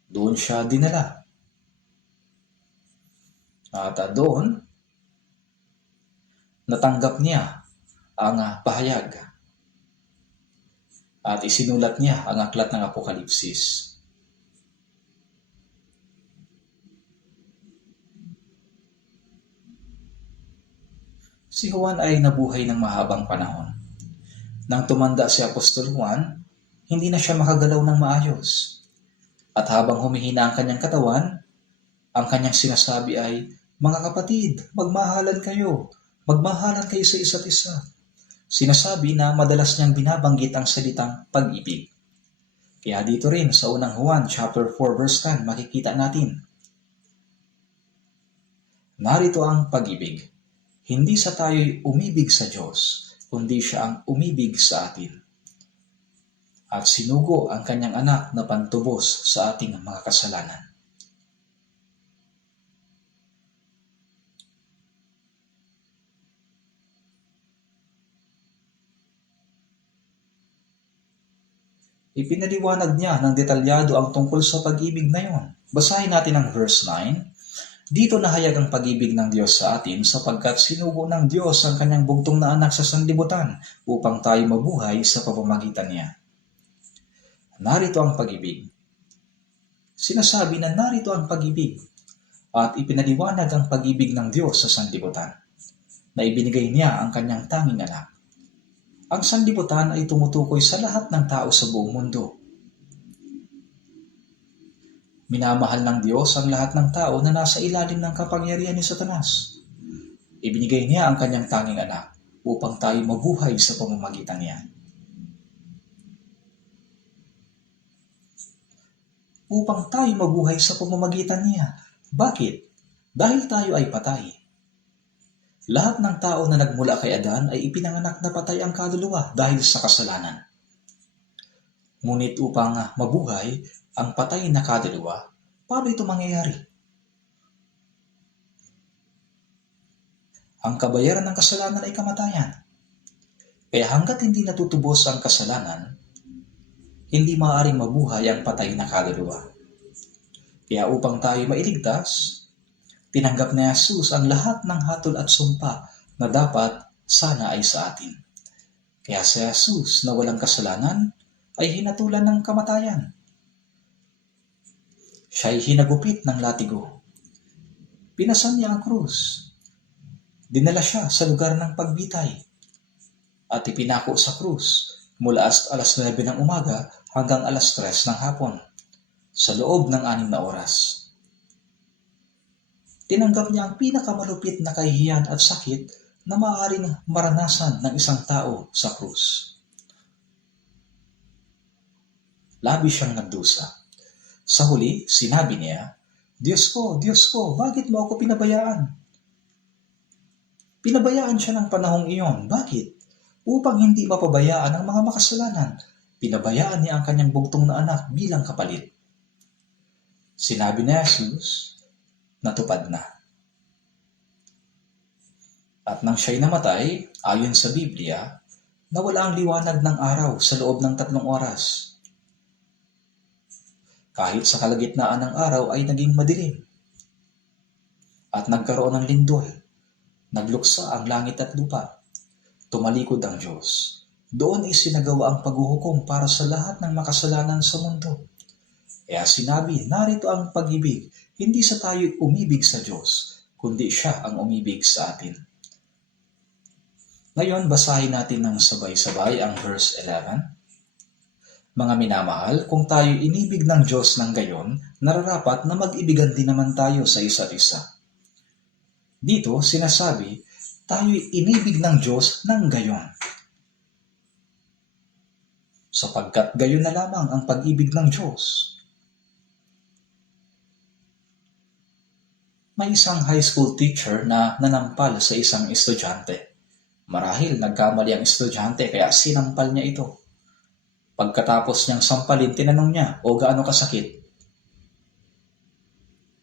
Doon siya dinala. At doon, natanggap niya ang pahayag at isinulat niya ang aklat ng Apokalipsis. Si Juan ay nabuhay ng mahabang panahon. Nang tumanda si Apostol Juan, hindi na siya makagalaw ng maayos. At habang humihina ang kanyang katawan, ang kanyang sinasabi ay, Mga kapatid, magmahalan kayo sa isa't isa. Sinasabi na madalas niyang binabanggit ang salitang pag-ibig. Kaya dito rin sa unang Juan chapter 4 verse 10 makikita natin. Narito ang pag-ibig. Hindi sa tayo'y umibig sa Diyos, kundi siya ang umibig sa atin. At sinugo ang kanyang anak na pantubos sa ating mga kasalanan. Ipinaliwanag niya ng detalyado ang tungkol sa pag-ibig na yon. Basahin natin ang verse 9. Dito nahayag ang pag-ibig ng Diyos sa atin sapagkat sinugo ng Diyos ang kanyang bugtong na anak sa sanlibutan upang tayo mabuhay sa pamamagitan niya. Narito ang pag-ibig. Sinasabi na narito ang pag-ibig at ipinaliwanag ang pag-ibig ng Diyos sa sanlibutan na ibinigay niya ang kanyang tanging anak. Ang sanlibutan ay tumutukoy sa lahat ng tao sa buong mundo. Minamahal ng Diyos ang lahat ng tao na nasa ilalim ng kapangyarihan ni Satanas. Ibinigay niya ang kanyang tanging anak upang tayo mabuhay sa pamamagitan niya. Upang tayo mabuhay sa pamamagitan niya. Bakit? Dahil tayo ay patay. Lahat ng tao na nagmula kay Adan ay ipinanganak na patay ang kaluluwa dahil sa kasalanan. Ngunit upang mabuhay ang patay na kaluluwa, paano ito mangyayari? Ang kabayaran ng kasalanan ay kamatayan. Kaya hanggat hindi natutubos ang kasalanan, hindi maaaring mabuhay ang patay na kaluluwa. Kaya upang tayo mailigtas, tinanggap ni Jesus ang lahat ng hatol at sumpa na dapat sana ay sa atin. Kaya si Jesus na walang kasalanan ay hinatulan ng kamatayan. Siya ay hinagupit ng latigo. Pinasan niya ang krus. Dinala siya sa lugar ng pagbitay. At ipinako sa krus mula alas 9 ng umaga hanggang alas 3 ng hapon sa loob ng 6 na oras. Tinanggap niya ang pinakamalupit na kahihiyan at sakit na maaaring maranasan ng isang tao sa krus. Labis siyang nagdusa. Sa huli, sinabi niya, Diyos ko, bakit mo ako pinabayaan? Pinabayaan siya ng panahong iyon. Bakit? Upang hindi mapabayaan ang mga makasalanan. Pinabayaan niya ang kanyang bugtong na anak bilang kapalit. Sinabi ni Jesus, natupad na. At nang siya'y namatay, ayon sa Biblia, nawala ang liwanag ng araw sa loob ng 3 oras. Kahit sa kalagitnaan ng araw ay naging madilim. At nagkaroon ng lindol. Nagluksa ang langit at lupa. Tumalikod ang Diyos. Doon isinagawa ang paghuhukom para sa lahat ng makasalanan sa mundo. Kaya sinabi, narito ang pag-ibig. Hindi sa tayo umibig sa Diyos, kundi siya ang umibig sa atin. Ngayon, basahin natin ng sabay-sabay ang verse 11. Mga minamahal, kung tayo inibig ng Diyos ng gayon, nararapat na mag-ibigan din naman tayo sa isa't isa. Dito, sinasabi, tayo'y inibig ng Diyos ng gayon. Sapagkat gayon na lamang ang pag-ibig ng Diyos. May isang high school teacher na nanampal sa isang estudyante. Marahil nagkamali ang estudyante kaya sinampal niya ito. Pagkatapos niyang sampalin, tinanong niya, o gaano kasakit?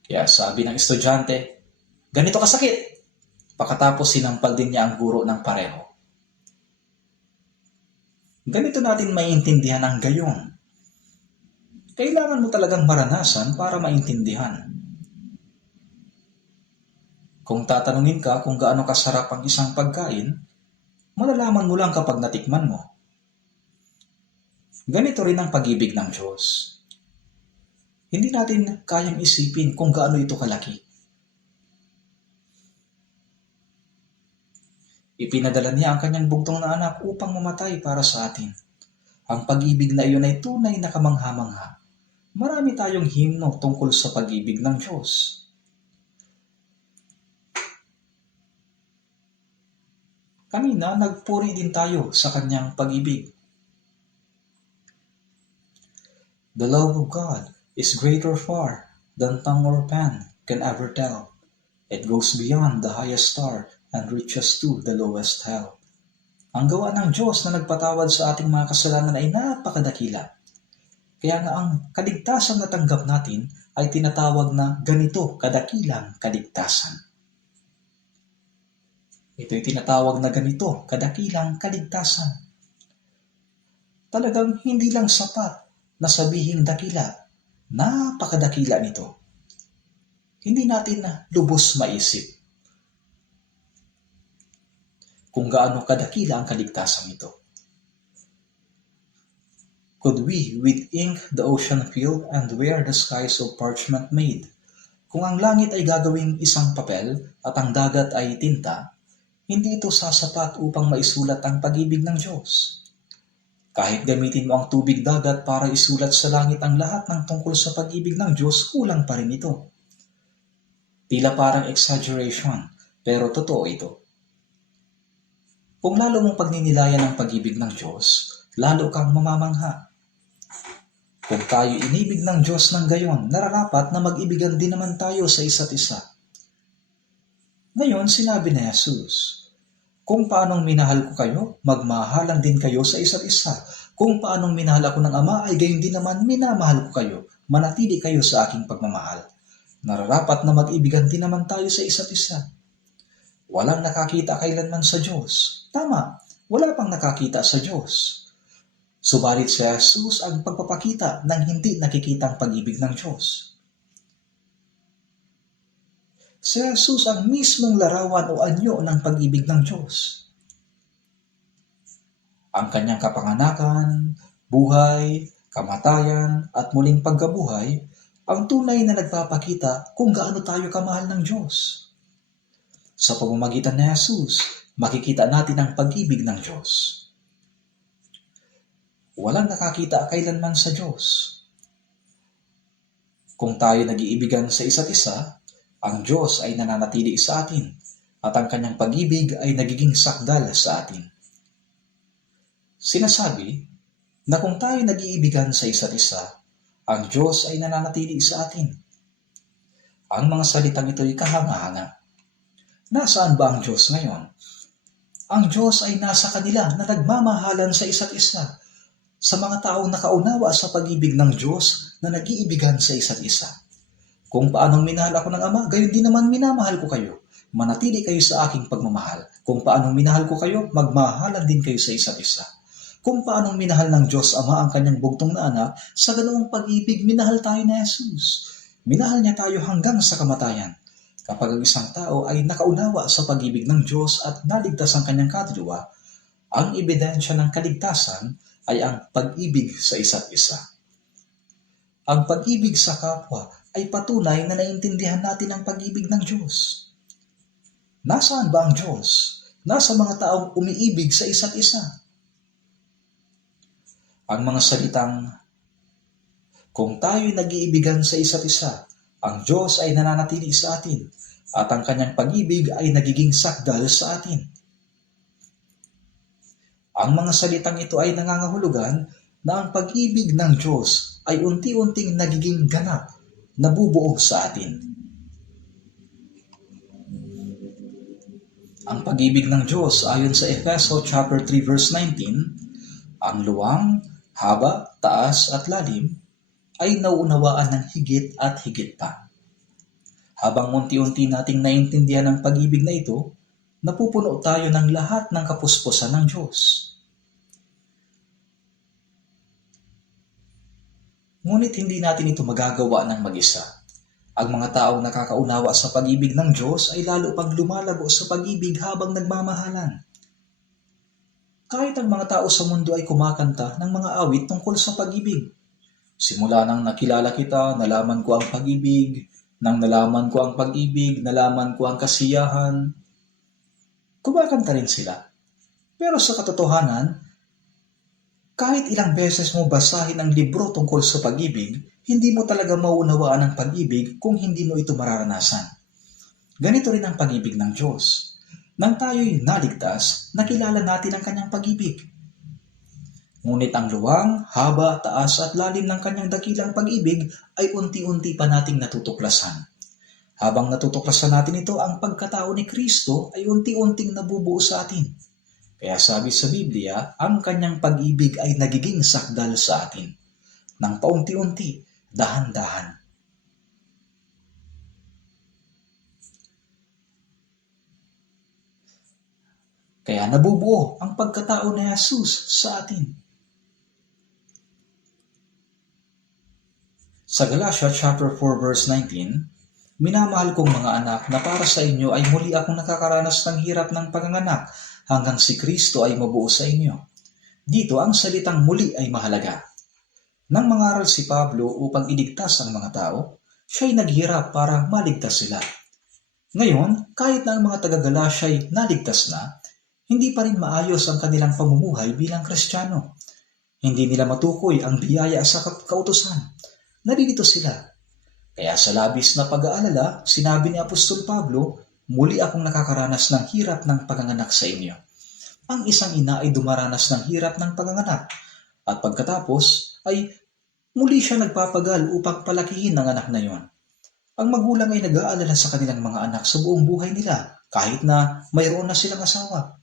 Kaya sabi ng estudyante, ganito kasakit. Pagkatapos sinampal din niya ang guro ng pareho. Ganito natin maiintindihan ang gayon. Kailangan mo talagang maranasan para maintindihan. Kung tatanungin ka kung gaano kasarap ang isang pagkain, malalaman mo lang kapag natikman mo. Ganito rin ang pag-ibig ng Diyos. Hindi natin kayang isipin kung gaano ito kalaki. Ipinadala niya ang kanyang bugtong na anak upang mamatay para sa atin. Ang pag-ibig na iyon ay tunay na kamangha-mangha. Marami tayong himno tungkol sa pag-ibig ng Diyos. Kanina, nagpuri din tayo sa kanyang pag-ibig. The love of God is greater far than tongue or pen can ever tell. It goes beyond the highest star and reaches to the lowest hell. Ang gawa ng Diyos na nagpatawad sa ating mga kasalanan ay napakadakila. Kaya nga ang kaligtasan na tanggap natin ay tinatawag na ganito kadakilang kaligtasan. Ito'y tinatawag na ganito kadakilang kaligtasan. Talagang hindi lang sapat na sabihing dakila, napakadakila nito. hindi natin lubos maisip kung gaano kadakila ang kaligtasan ito. Could we with ink the ocean fill and wear the skies of parchment made? Kung ang langit ay gagawing isang papel at ang dagat ay tinta, hindi ito sasapat upang maisulat ang pag-ibig ng Diyos. Kahit gamitin mo ang tubig dagat para isulat sa langit ang lahat ng tungkol sa pag-ibig ng Diyos, kulang pa rin ito. Tila parang exaggeration, pero totoo ito. Kung lalo mong pagninilayan ang pag-ibig ng Diyos, lalo kang mamamangha. Kung tayo inibig ng Diyos ng gayon, nararapat na mag-ibigan din naman tayo sa isa't isa. Ngayon, sinabi ni Jesus, kung paanong minahal ko kayo, magmahalan din kayo sa isa't isa. Kung paanong minahal ako ng Ama, ay gayon din naman minamahal ko kayo. Manatili kayo sa aking pagmamahal. Nararapat na mag-ibigan din naman tayo sa isa't isa. Walang nakakita kailanman sa Diyos. Tama, wala pang nakakita sa Diyos. Subalit si Jesus ang pagpapakita ng hindi nakikitang pag-ibig ng Diyos. Si Jesus ang mismong larawan o anyo ng pag-ibig ng Diyos. Ang kanyang kapanganakan, buhay, kamatayan, at muling pagkabuhay, ang tunay na nagpapakita kung gaano tayo kamahal ng Diyos. Sa pamamagitan ni Jesus, makikita natin ang pag-ibig ng Diyos. Walang nakakita kailanman sa Diyos. Kung tayo nag-iibigan sa isa't isa, ang Diyos ay nananatili sa atin at ang kanyang pag-ibig ay nagiging sakdal sa atin. Sinasabi na kung tayo nag-iibigan sa isa't isa, ang Diyos ay nananatili sa atin. Ang mga salitang ito ay kahanga-hanga. Nasaan ba ang Diyos ngayon? Ang Diyos ay nasa kanila na nagmamahalan sa isa't isa. Sa mga taong nakaunawa sa pag-ibig ng Diyos na nag-iibigan sa isa't isa. Kung paanong minahal ako ng Ama, gayon din naman minamahal ko kayo. Manatili kayo sa aking pagmamahal. Kung paanong minahal ko kayo, magmahalan din kayo sa isa't isa. Kung paanong minahal ng Diyos Ama ang kanyang bugtong na anak, sa ganoong pag-ibig minahal tayo ni Jesus. Minahal niya tayo hanggang sa kamatayan. Kapag ang isang tao ay nakaunawa sa pag-ibig ng Diyos at naligtas ang kanyang kaluluwa, ang ebidensya ng kaligtasan ay ang pag-ibig sa isa't isa. Ang pag-ibig sa kapwa ay patunay na naiintindihan natin ang pag-ibig ng Diyos. Nasaan ba ang Diyos? Nasa mga taong umiibig sa isa't isa. Ang mga salitang, kung tayo'y nag-iibigan sa isa't isa, ang Diyos ay nananatili sa atin at ang kanyang pag-ibig ay nagiging sakdal sa atin. Ang mga salitang ito ay nangangahulugan na ang pag-ibig ng Diyos ay unti-unting nagiging ganap, nabubuo sa atin. Ang pag-ibig ng Diyos ayon sa Efeso chapter 3 verse 19, ang luwang, haba, taas at lalim ay nauunawaan ng higit at higit pa. Habang unti-unti nating naintindihan ang pag-ibig na ito, napupuno tayo ng lahat ng kapuspusan ng Diyos. Ngunit hindi natin ito magagawa ng mag-isa. Ang mga taong nakakaunawa sa pag-ibig ng Diyos ay lalo pang lumalago sa pag-ibig habang nagmamahalan. Kahit ang mga tao sa mundo ay kumakanta ng mga awit tungkol sa pag-ibig. Simula nang nakilala kita, nalaman ko ang pag-ibig, nang nalaman ko ang pag-ibig, nalaman ko ang kasiyahan. Kumakanta rin sila. Pero sa katotohanan, kahit ilang beses mo basahin ang libro tungkol sa pag-ibig, hindi mo talaga mauunawaan ang pag-ibig kung hindi mo ito mararanasan. Ganito rin ang pag-ibig ng Diyos. Nang tayo'y naligtas, nakilala natin ang kanyang pag-ibig. Ngunit ang luwang, haba, taas at lalim ng kanyang dakilang pag-ibig ay unti-unti pa nating natutuklasan. Habang natutuklasan natin ito, ang pagkatao ni Kristo ay unti-unting nabubuo sa atin. Kaya sabi sa Biblia, ang kanyang pag-ibig ay nagiging sakdal sa atin. Nang paunti-unti, dahan-dahan. Kaya nabubuo ang pagkatao ni Jesus sa atin. Sa Galatia chapter 4 verse 19, Minamahal kong mga anak, na para sa inyo ay muli akong nakakaranas ng hirap ng panganganak hanggang si Kristo ay mabuo sa inyo. Dito ang salitang muli ay mahalaga. Nang mangaral si Pablo upang iligtas ang mga tao, siya'y naghirap para maligtas sila. Ngayon, kahit na ang mga taga-Galacia ay naligtas na, hindi pa rin maayos ang kanilang pamumuhay bilang Kristiyano. Hindi nila matukoy ang biyaya sa kautusan. Nalilito sila. Kaya sa labis na pag-aalala, sinabi ni Apostol Pablo, muli akong nakakaranas ng hirap ng panganganak sa inyo. Ang isang ina ay dumaranas ng hirap ng panganganak at pagkatapos ay muli siya nagpapagal upang palakihin ang anak na yon. Ang magulang ay nag-aalala sa kanilang mga anak sa buong buhay nila kahit na mayroon na silang asawa.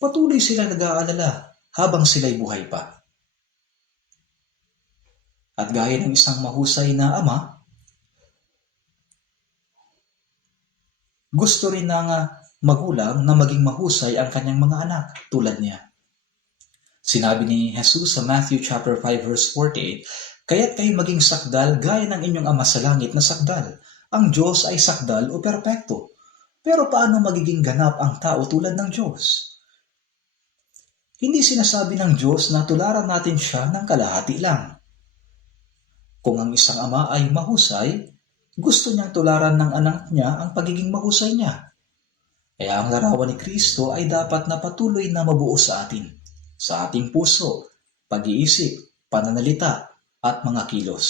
Patuloy silang nag-aalala habang sila'y buhay pa. At gaya ng isang mahusay na ama, gusto rin ng magulang na maging mahusay ang kanyang mga anak tulad niya. Sinabi ni Jesus sa Matthew chapter 5 verse 48, "Kaya't kayo maging sakdal gaya ng inyong ama sa langit na sakdal." Ang Diyos ay sakdal o perpekto. Pero paano magiging ganap ang tao tulad ng Diyos? Hindi sinasabi ng Diyos na tularan natin siya ng kalahati lang. Kung ang isang ama ay mahusay, gusto niyang tularan ng anak niya ang pagiging mahusay niya. Kaya ang larawan ni Kristo ay dapat na patuloy na mabuo sa atin, sa ating puso, pag-iisip, pananalita, at mga kilos.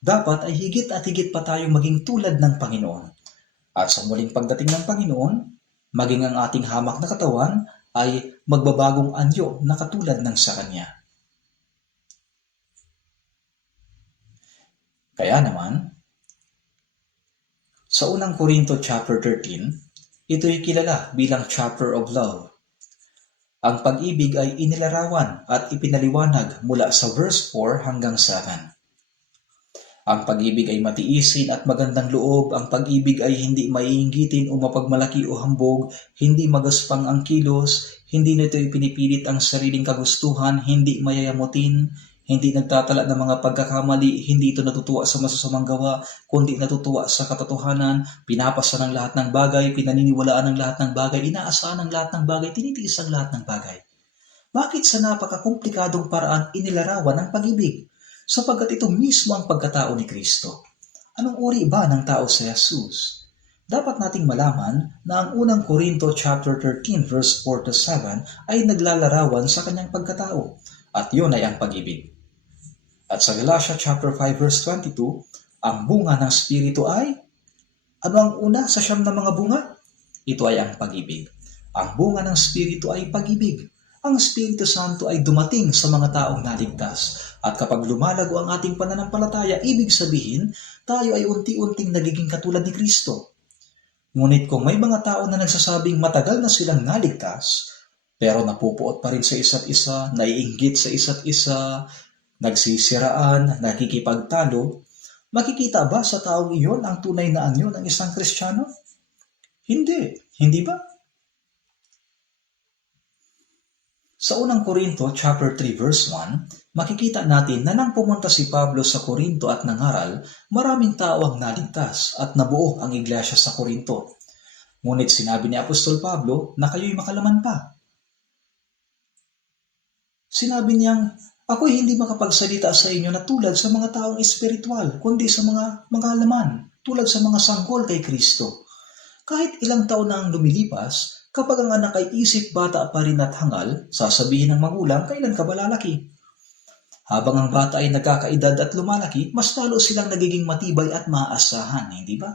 Dapat ay higit at higit pa tayong maging tulad ng Panginoon. At sa muling pagdating ng Panginoon, maging ang ating hamak na katawan ay magbabagong anyo na katulad ng sa Kanya. Kaya naman, sa unang Korinto chapter 13, ito'y kilala bilang chapter of love. Ang pag-ibig ay inilarawan at ipinaliwanag mula sa verse 4 hanggang 7. Ang pag-ibig ay matiisin at magandang loob. Ang pag-ibig ay hindi maiinggitin o mapagmalaki o hambog, hindi magaspang ang kilos, hindi nito ipinipilit ang sariling kagustuhan, hindi mayayamutin, hindi nagtatala ng mga pagkakamali, hindi ito natutuwa sa masasamang gawa, kundi natutuwa sa katotohanan, pinapasa ng lahat ng bagay, pinaniniwalaan ng lahat ng bagay, inaasahan ng lahat ng bagay, tinitiis ang lahat ng bagay. Bakit sa napakakomplikadong paraan inilarawan ang pag-ibig? Sapagkat ito mismo ang pagkatao ni Kristo. Anong uri ba ng tao si Jesus? Dapat nating malaman na ang unang Korinto chapter 13 verse 4 to 7 ay naglalarawan sa kanyang pagkatao, at yun ay ang pag-ibig. At sa Galatia chapter 5 verse 22, ang bunga ng Espiritu ay, ano ang una sa siyam na mga bunga? Ito ay ang pag-ibig. Ang bunga ng Espiritu ay pag-ibig. Ang Espiritu Santo ay dumating sa mga taong naligtas. At kapag lumalago ang ating pananampalataya, ibig sabihin, tayo ay unti-unting nagiging katulad ni Kristo. Ngunit kung may mga tao na nagsasabing matagal na silang naligtas, pero napupuot pa rin sa isa't isa, naiinggit sa isa't isa, nagsisiraan, nakikipagtalo, makikita ba sa taong iyon ang tunay na anyo ng isang Kristiyano? Hindi. Hindi ba? Sa unang Korinto chapter 3 verse 1, makikita natin na nang pumunta si Pablo sa Korinto at nangaral, maraming tao ang naligtas at nabuo ang iglesia sa Korinto. Ngunit sinabi ni Apostol Pablo na kayo'y makalaman pa. Sinabi niyang, ako'y hindi makapagsalita sa inyo na tulad sa mga taong espiritual, kundi sa mga laman, tulad sa mga sanggol kay Kristo. Kahit ilang taon na ang lumilipas, kapag ang anak ay isip bata pa rin at hangal, sasabihin ng magulang, kailan ka ba lalaki? Habang ang bata ay nagkakaedad at lumalaki, mas lalo silang nagiging matibay at maaasahan, hindi ba?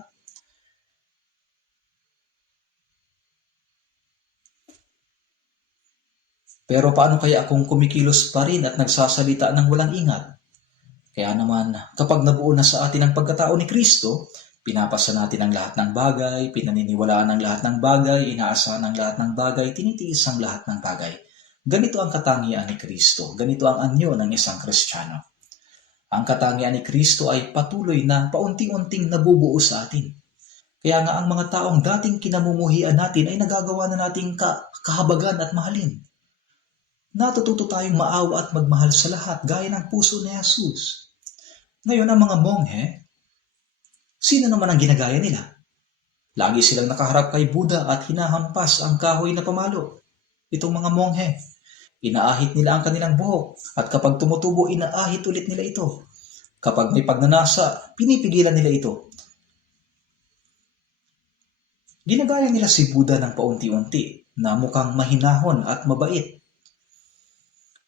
Pero paano kaya kung kumikilos pa rin at nagsasalita ng walang ingat? Kaya naman, kapag nabuo na sa atin ang pagkatao ni Kristo, pinapasa natin ang lahat ng bagay, pinaniniwalaan ang lahat ng bagay, inaasahan ang lahat ng bagay, tinitiis ang lahat ng bagay. Ganito ang katangian ni Kristo. Ganito ang anyo ng isang Kristiyano. Ang katangian ni Kristo ay patuloy na paunti-unting nabubuo sa atin. Kaya nga ang mga taong dating kinamumuhian natin ay nagagawa na nating kahabagan at mahalin. Natututo tayong maawa at magmahal sa lahat gaya ng puso ni Jesus. Ngayon ang mga monghe, Sino naman ang ginagaya nila? Lagi silang nakaharap kay Buddha at hinahampas ang kahoy na pamalo. Itong mga monghe, inaahit nila ang kanilang buhok at kapag tumutubo, inaahit ulit nila ito. Kapag may pagnanasa, pinipigilan nila ito. Ginagaya nila si Buddha ng paunti-unti na mukhang mahinahon at mabait.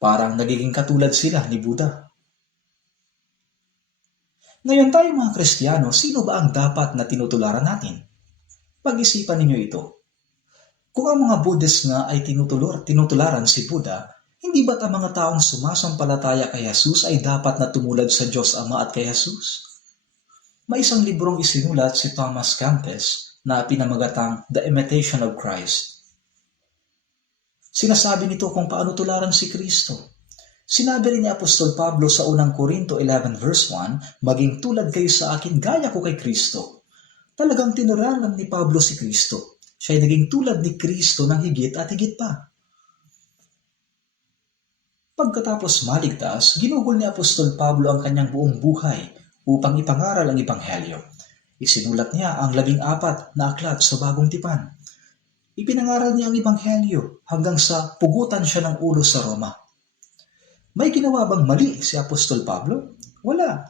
Parang nagiging katulad sila ni Buddha. Ngayon tayo mga Kristiyano, sino ba ang dapat na tinutularan natin? Pag-isipan ninyo ito. Kung ang mga Buddhist nga ay tinutularan si Buddha, hindi ba't ang mga taong sumasampalataya kay Jesus ay dapat na tumulad sa Diyos Ama at kay Jesus? May isang librong isinulat si Thomas Campes na pinamagatang The Imitation of Christ. Sinasabi nito kung paano tularan si Kristo. Sinabi rin ni Apostol Pablo sa unang Korinto 11 verse 1, maging tulad kayo sa akin gaya ko kay Kristo. Talagang tinuraran ni Pablo si Kristo. Siya ay naging tulad ni Kristo ng higit at higit pa. Pagkatapos maligtas, ginugol ni Apostol Pablo ang kanyang buong buhay upang ipangaral ang Ebanghelyo. Isinulat niya ang 14 na aklat sa Bagong Tipan. Ipinangaral niya ang Ebanghelyo hanggang sa pugutan siya ng ulo sa Roma. May ginawa bang mali si Apostol Pablo? Wala.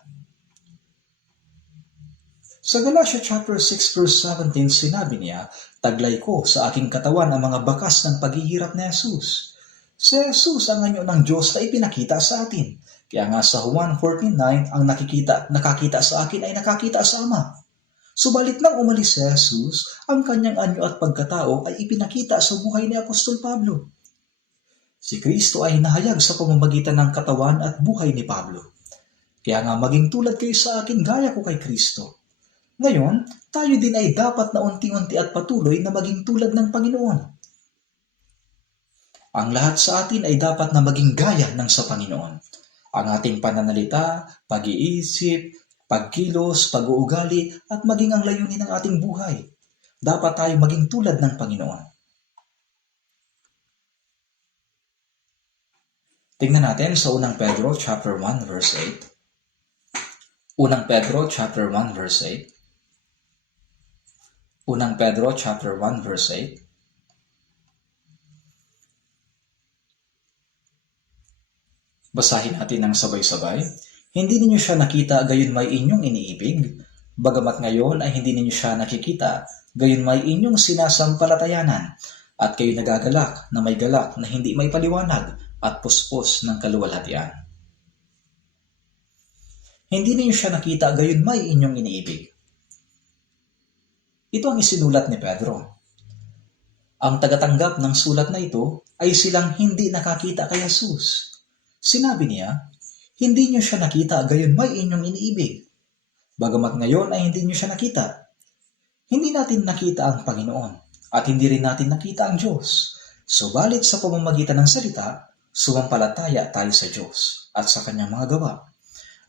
Sa Galatia chapter 6 verse 17, sinabi niya, taglay ko sa aking katawan ang mga bakas ng paghihirap ni Jesus. Si Jesus ang anyo ng Diyos na ipinakita sa atin. Kaya nga sa Juan 14:9, ang nakakita sa akin ay nakakita sa Ama. Subalit nang umalis si Jesus, ang kanyang anyo at pagkatao ay ipinakita sa buhay ni Apostol Pablo. Si Kristo ay nahayag sa pamamagitan ng katawan at buhay ni Pablo. Kaya nga maging tulad kayo sa akin gaya ko kay Kristo. Ngayon, tayo din ay dapat na unti-unti at patuloy na maging tulad ng Panginoon. Ang lahat sa atin ay dapat na maging gaya ng sa Panginoon. Ang ating pananalita, pag-iisip, pagkilos, pag-uugali, at maging ang layunin ng ating buhay. Dapat tayo maging tulad ng Panginoon. Tingnan natin sa unang Pedro chapter 1 verse 8. Unang Pedro chapter 1 verse 8. Unang Pedro chapter 1 verse 8. Basahin natin ng sabay-sabay. Hindi ninyo siya nakita, gayon may inyong iniibig. Bagamat ngayon ay hindi ninyo siya nakikita, gayon may inyong sinasampalatayanan. At kayo nagagalak na may galak na hindi may paliwanag at puspos ng kaluwalhatian. Hindi ninyo siya nakita, gayon may inyong iniibig. Ito ang isinulat ni Pedro. Ang tagatanggap ng sulat na ito ay silang hindi nakakita kay Jesus. Sinabi niya, hindi niyo siya nakita, gayon may inyong iniibig. Bagamat ngayon ay hindi niyo siya nakita. Hindi natin nakita ang Panginoon at hindi rin natin nakita ang Diyos. Subalit sa pamamagitan ng salita, sumampalataya tayo sa Diyos at sa kanyang mga gawa.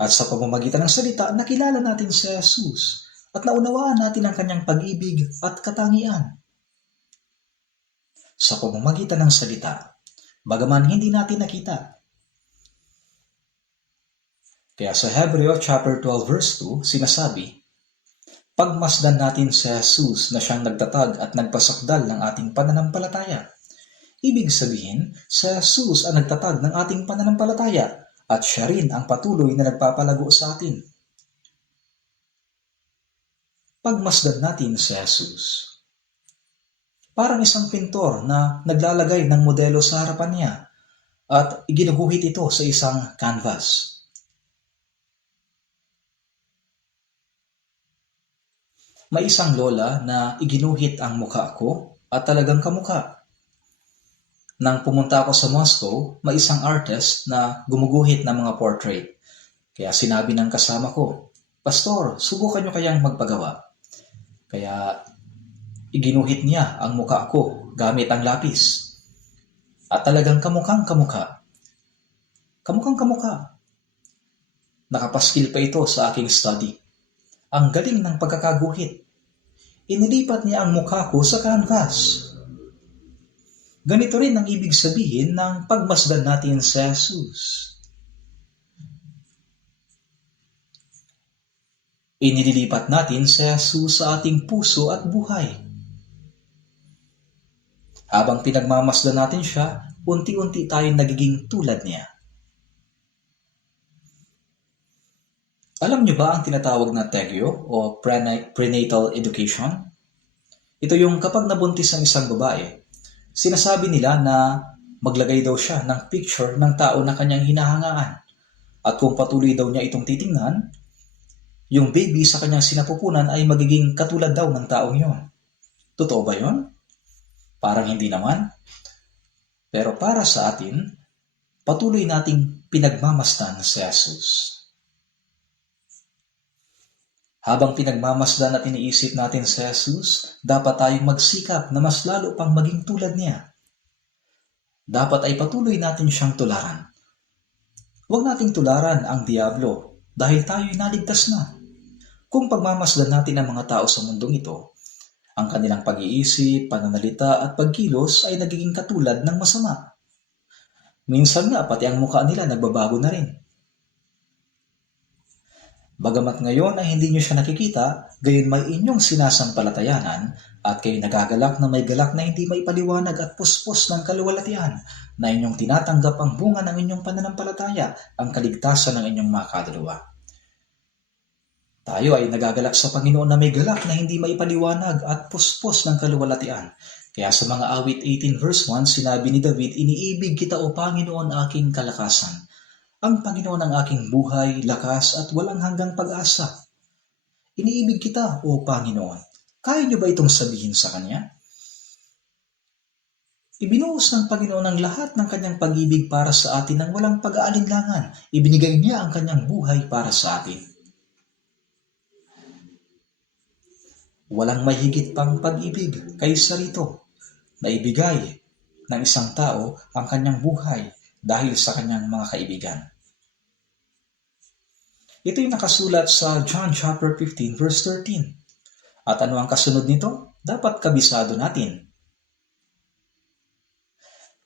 At sa pamamagitan ng salita, nakilala natin si Jesus at naunawaan natin ang kanyang pag-ibig at katangian. Sa pamamagitan ng salita, bagaman hindi natin nakita. Kaya sa Hebreo chapter 12 verse 2, sinasabi, pagmasdan natin si Jesus na siyang nagtatag at nagpasakdal ng ating pananampalataya. Ibig sabihin, si Jesus ang nagtatag ng ating pananampalataya at siya rin ang patuloy na nagpapalago sa atin. Pagmasdan natin si Jesus. Parang isang pintor na naglalagay ng modelo sa harapan niya at iginuguhit ito sa isang canvas. May isang lola na iginuhit ang mukha ko at talagang kamukha. Nang pumunta ako sa Moscow, may isang artist na gumuguhit ng mga portrait. Kaya sinabi ng kasama ko, Pastor, subukan nyo kayang magpagawa. Kaya iginuhit niya ang mukha ko gamit ang lapis. At talagang kamukhang kamukha. Kamukhang kamukha. Nakapaskil pa ito sa aking study. Ang galing ng pagkakaguhit. Inilipat niya ang mukha ko sa canvas. Ganito rin ang ibig sabihin ng pagmasdan natin sa Jesus. Inililipat natin si Jesus sa ating puso at buhay. Habang pinagmamasdan natin siya, unti-unti tayong nagiging tulad niya. Alam niyo ba ang tinatawag na TEGYO o prenatal education? Ito yung kapag nabuntis ang isang babae, sinasabi nila na maglagay daw siya ng picture ng tao na kanyang hinahangaan. At kung patuloy daw niya itong titingnan, yung baby sa kanyang sinapupunan ay magiging katulad daw ng taong yon. Totoo ba yon? Parang hindi naman. Pero para sa atin, patuloy nating pinagmamasdan si Jesus. Habang pinagmamasdan at iniisip natin si Jesus, dapat tayong magsikap na mas lalo pang maging tulad niya. Dapat ay patuloy natin siyang tularan. Huwag nating tularan ang Diablo dahil tayo'y naligtas na. Kung pagmamasdan natin ang mga tao sa mundong ito, ang kanilang pag-iisip, pananalita at pagkilos ay nagiging katulad ng masama. Minsan nga pati ang mukha nila nagbabago na rin. Bagamat ngayon ay hindi nyo siya nakikita, gayon may inyong sinasampalatayanan at kayo nagagalak na may galak na hindi maipaliwanag at puspos ng kaluwalhatian na inyong tinatanggap ang bunga ng inyong pananampalataya, ang kaligtasan ng inyong mga kaluluwa. Tayo ay nagagalak sa Panginoon na may galak na hindi maipaliwanag at puspos ng kaluwalhatian. Kaya sa mga awit 18 verse 1, sinabi ni David, "Iniibig kita o Panginoon aking kalakasan. Ang Panginoon ang aking buhay, lakas at walang hanggang pag-asa." Iniibig kita o Panginoon. Kaya niyo ba itong sabihin sa Kanya? Ibinuhos ng Panginoon ang lahat ng Kanyang pag-ibig para sa atin nang walang pag-aalinlangan. Ibinigay niya ang Kanyang buhay para sa atin. Walang mahigit pang pag-ibig kaysa rito na ibigay ng isang tao ang kanyang buhay dahil sa kanyang mga kaibigan. Ito yung nakasulat sa John chapter 15 verse 13. At ano ang kasunod nito? Dapat kabisado natin.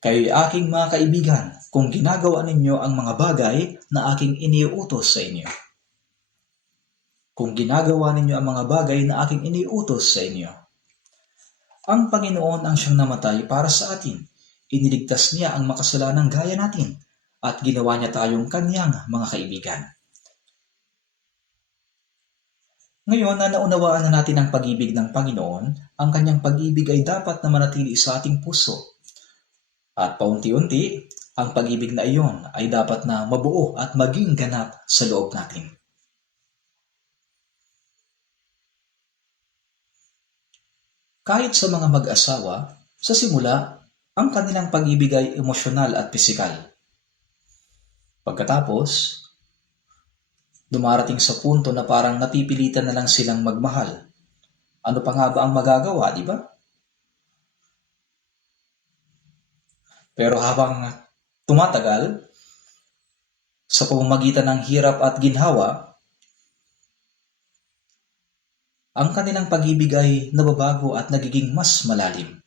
Kayo'y aking mga kaibigan kung ginagawa ninyo ang mga bagay na aking iniuutos sa inyo. Kung ginagawa ninyo ang mga bagay na aking iniuutos sa inyo. Ang Panginoon ang siyang namatay para sa atin. Iniligtas niya ang makasalanang gaya natin at ginawa niya tayong kanyang mga kaibigan. Ngayon na naunawaan na natin ang pag-ibig ng Panginoon, ang kanyang pag-ibig ay dapat na manatili sa ating puso. At paunti-unti, ang pag-ibig na iyon ay dapat na mabuo at maging ganap sa loob natin. Kahit sa mga mag-asawa, sa simula, ang kanilang pag-ibig ay emosyonal at pisikal. Pagkatapos, dumarating sa punto na parang napipilitan na lang silang magmahal. Ano pa nga ba ang magagawa, di ba? Pero habang tumatagal, sa pamamagitan ng hirap at ginhawa, ang kanilang pag-ibig ay nababago at nagiging mas malalim.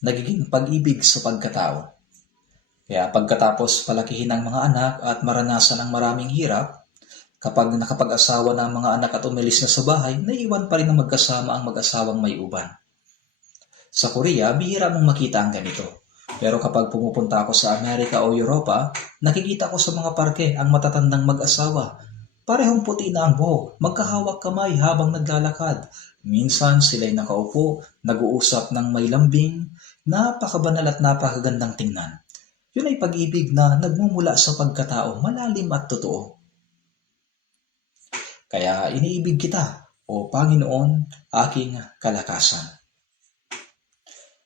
Nagiging pag-ibig sa pagkatao. Kaya pagkatapos palakihin ng mga anak at maranasan ng maraming hirap, kapag nakapag-asawa na ang mga anak at umalis na sa bahay, naiwan pa rin na magkasama ang mag-asawang may uban. Sa Korea, bihira mong makita ang ganito. Pero kapag pumupunta ako sa Amerika o Europa, nakikita ko sa mga parke ang matatandang mag-asawa. Parehong puti na ang buhok, magkahawak kamay habang naglalakad. Minsan sila'y nakaupo, nag-uusap ng may lambing, napakabanal at napakagandang tingnan. Yun ay pag-ibig na nagmumula sa pagkatao, malalim at totoo. Kaya iniibig kita, o Panginoon, aking kalakasan.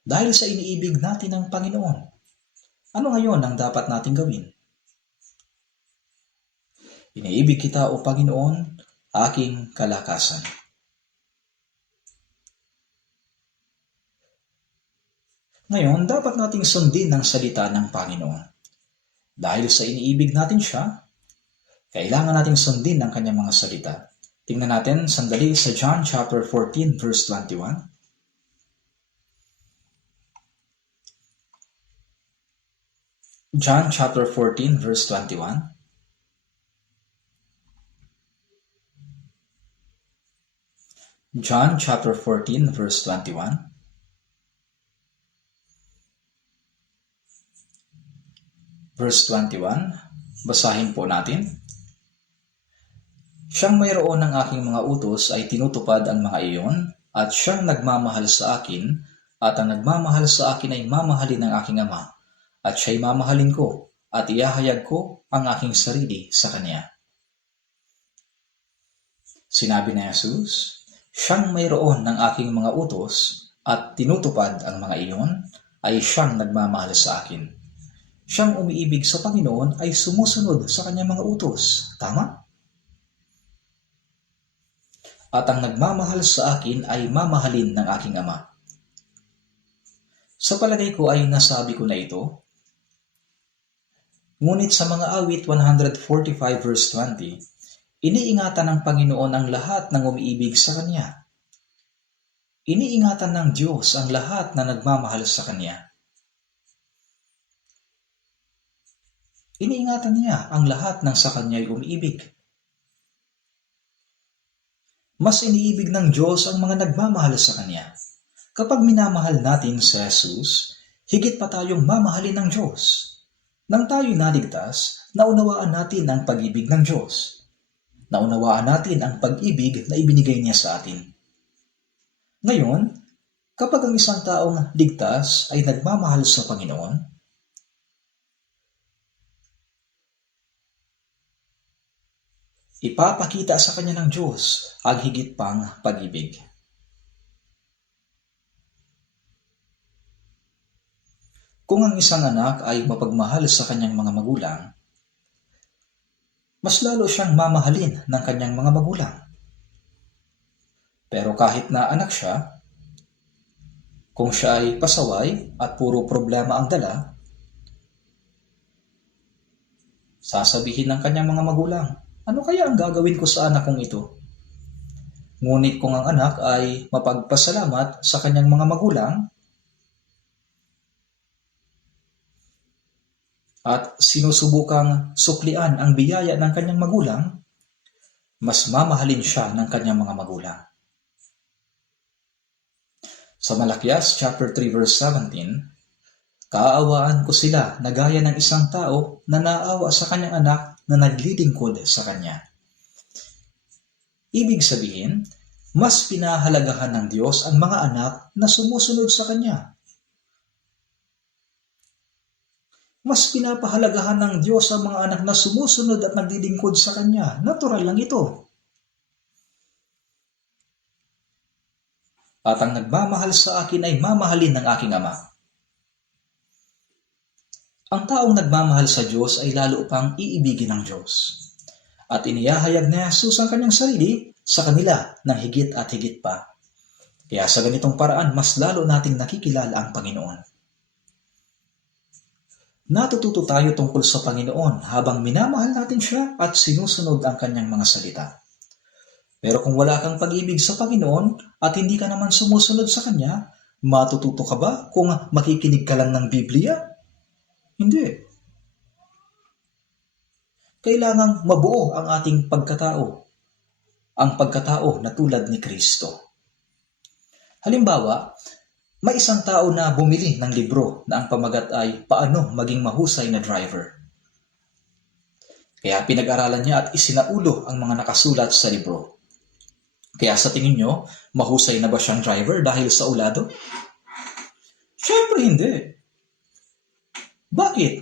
Dahil sa iniibig natin ng Panginoon, ano ngayon ang dapat nating gawin? Iniibig kita o Panginoon, aking kalakasan. Ngayon, dapat nating sundin ang salita ng Panginoon. Dahil sa iniibig natin siya, kailangan nating sundin ang kanyang mga salita. Tingnan natin sandali sa John chapter 14 verse 21. John chapter 14 verse 21. John chapter 14 verse 21. Verse 21, basahin po natin. Siyang mayroon ng aking mga utos ay tinutupad ang mga iyon, at siyang nagmamahal sa akin, at ang nagmamahal sa akin ay mamahalin ng aking Ama, at siya'y mamahalin ko, at iahayag ko ang aking sarili sa kanya. Sinabi ni Jesus, siyang mayroon ng aking mga utos, at tinutupad ang mga iyon, ay siyang nagmamahal sa akin. Siyang umiibig sa Panginoon ay sumusunod sa kanyang mga utos. Tama? At ang nagmamahal sa akin ay mamahalin ng aking Ama. Sa palagay ko ay nasabi ko na ito. Ngunit sa mga awit 145 verse 20, iniingatan ng Panginoon ang lahat ng umiibig sa Kanya. Iniingatan ng Diyos ang lahat na nagmamahal sa Kanya. Iniingatan niya ang lahat ng sa Kanya'y umiibig. Mas iniibig ng Diyos ang mga nagmamahal sa Kanya. Kapag minamahal natin si Jesus, higit pa tayong mamahalin ng Diyos. Nang tayo naligtas, naunawaan natin ang pag-ibig ng Diyos. Naunawaan natin ang pag-ibig na ibinigay niya sa atin. Ngayon, kapag ang isang taong ligtas ay nagmamahal sa Panginoon, ipapakita sa kanya ng Diyos ang higit pang pag-ibig. Kung ang isang anak ay mapagmahal sa kanyang mga magulang, mas lalo siyang mamahalin ng kanyang mga magulang. Pero kahit na anak siya, kung siya ay pasaway at puro problema ang dala, sasabihin ng kanyang mga magulang, ano kaya ang gagawin ko sa anak kong ito? Ngunit kung ang anak ay mapagpasalamat sa kanyang mga magulang at sinusubukang suklian ang biyaya ng kanyang magulang, mas mamahalin siya ng kanyang mga magulang. Sa Malakias chapter 3 verse 17, kaawaan ko sila na gaya ng isang tao na naawa sa kanyang anak na naglilingkod sa kanya. Ibig sabihin, mas pinahalagahan ng Diyos ang mga anak na sumusunod sa kanya. Mas pinapahalagahan ng Diyos ang mga anak na sumusunod at naglilingkod sa kanya. Natural lang ito. At ang nagmamahal sa akin ay mamahalin ng aking Ama. Ang taong nagmamahal sa Diyos ay lalo pang iibigin ng Diyos. At inihahayag ni Jesus ang kanyang sarili sa kanila ng higit at higit pa. Kaya sa ganitong paraan, mas lalo nating nakikilala ang Panginoon. Natututo tayo tungkol sa Panginoon habang minamahal natin siya at sinusunod ang kanyang mga salita. Pero kung wala kang pag-ibig sa Panginoon at hindi ka naman sumusunod sa Kanya, matututo ka ba kung makikinig ka lang ng Biblia? Hindi. Kailangang mabuo ang ating pagkatao. Ang pagkatao na tulad ni Kristo. Halimbawa, may isang tao na bumili ng libro na ang pamagat ay Paano Maging Mahusay na Driver. Kaya pinag-aralan niya at isinaulo ang mga nakasulat sa libro. Kaya sa tingin nyo, mahusay na ba siyang driver dahil sa ulado? Siyempre hindi. Bakit?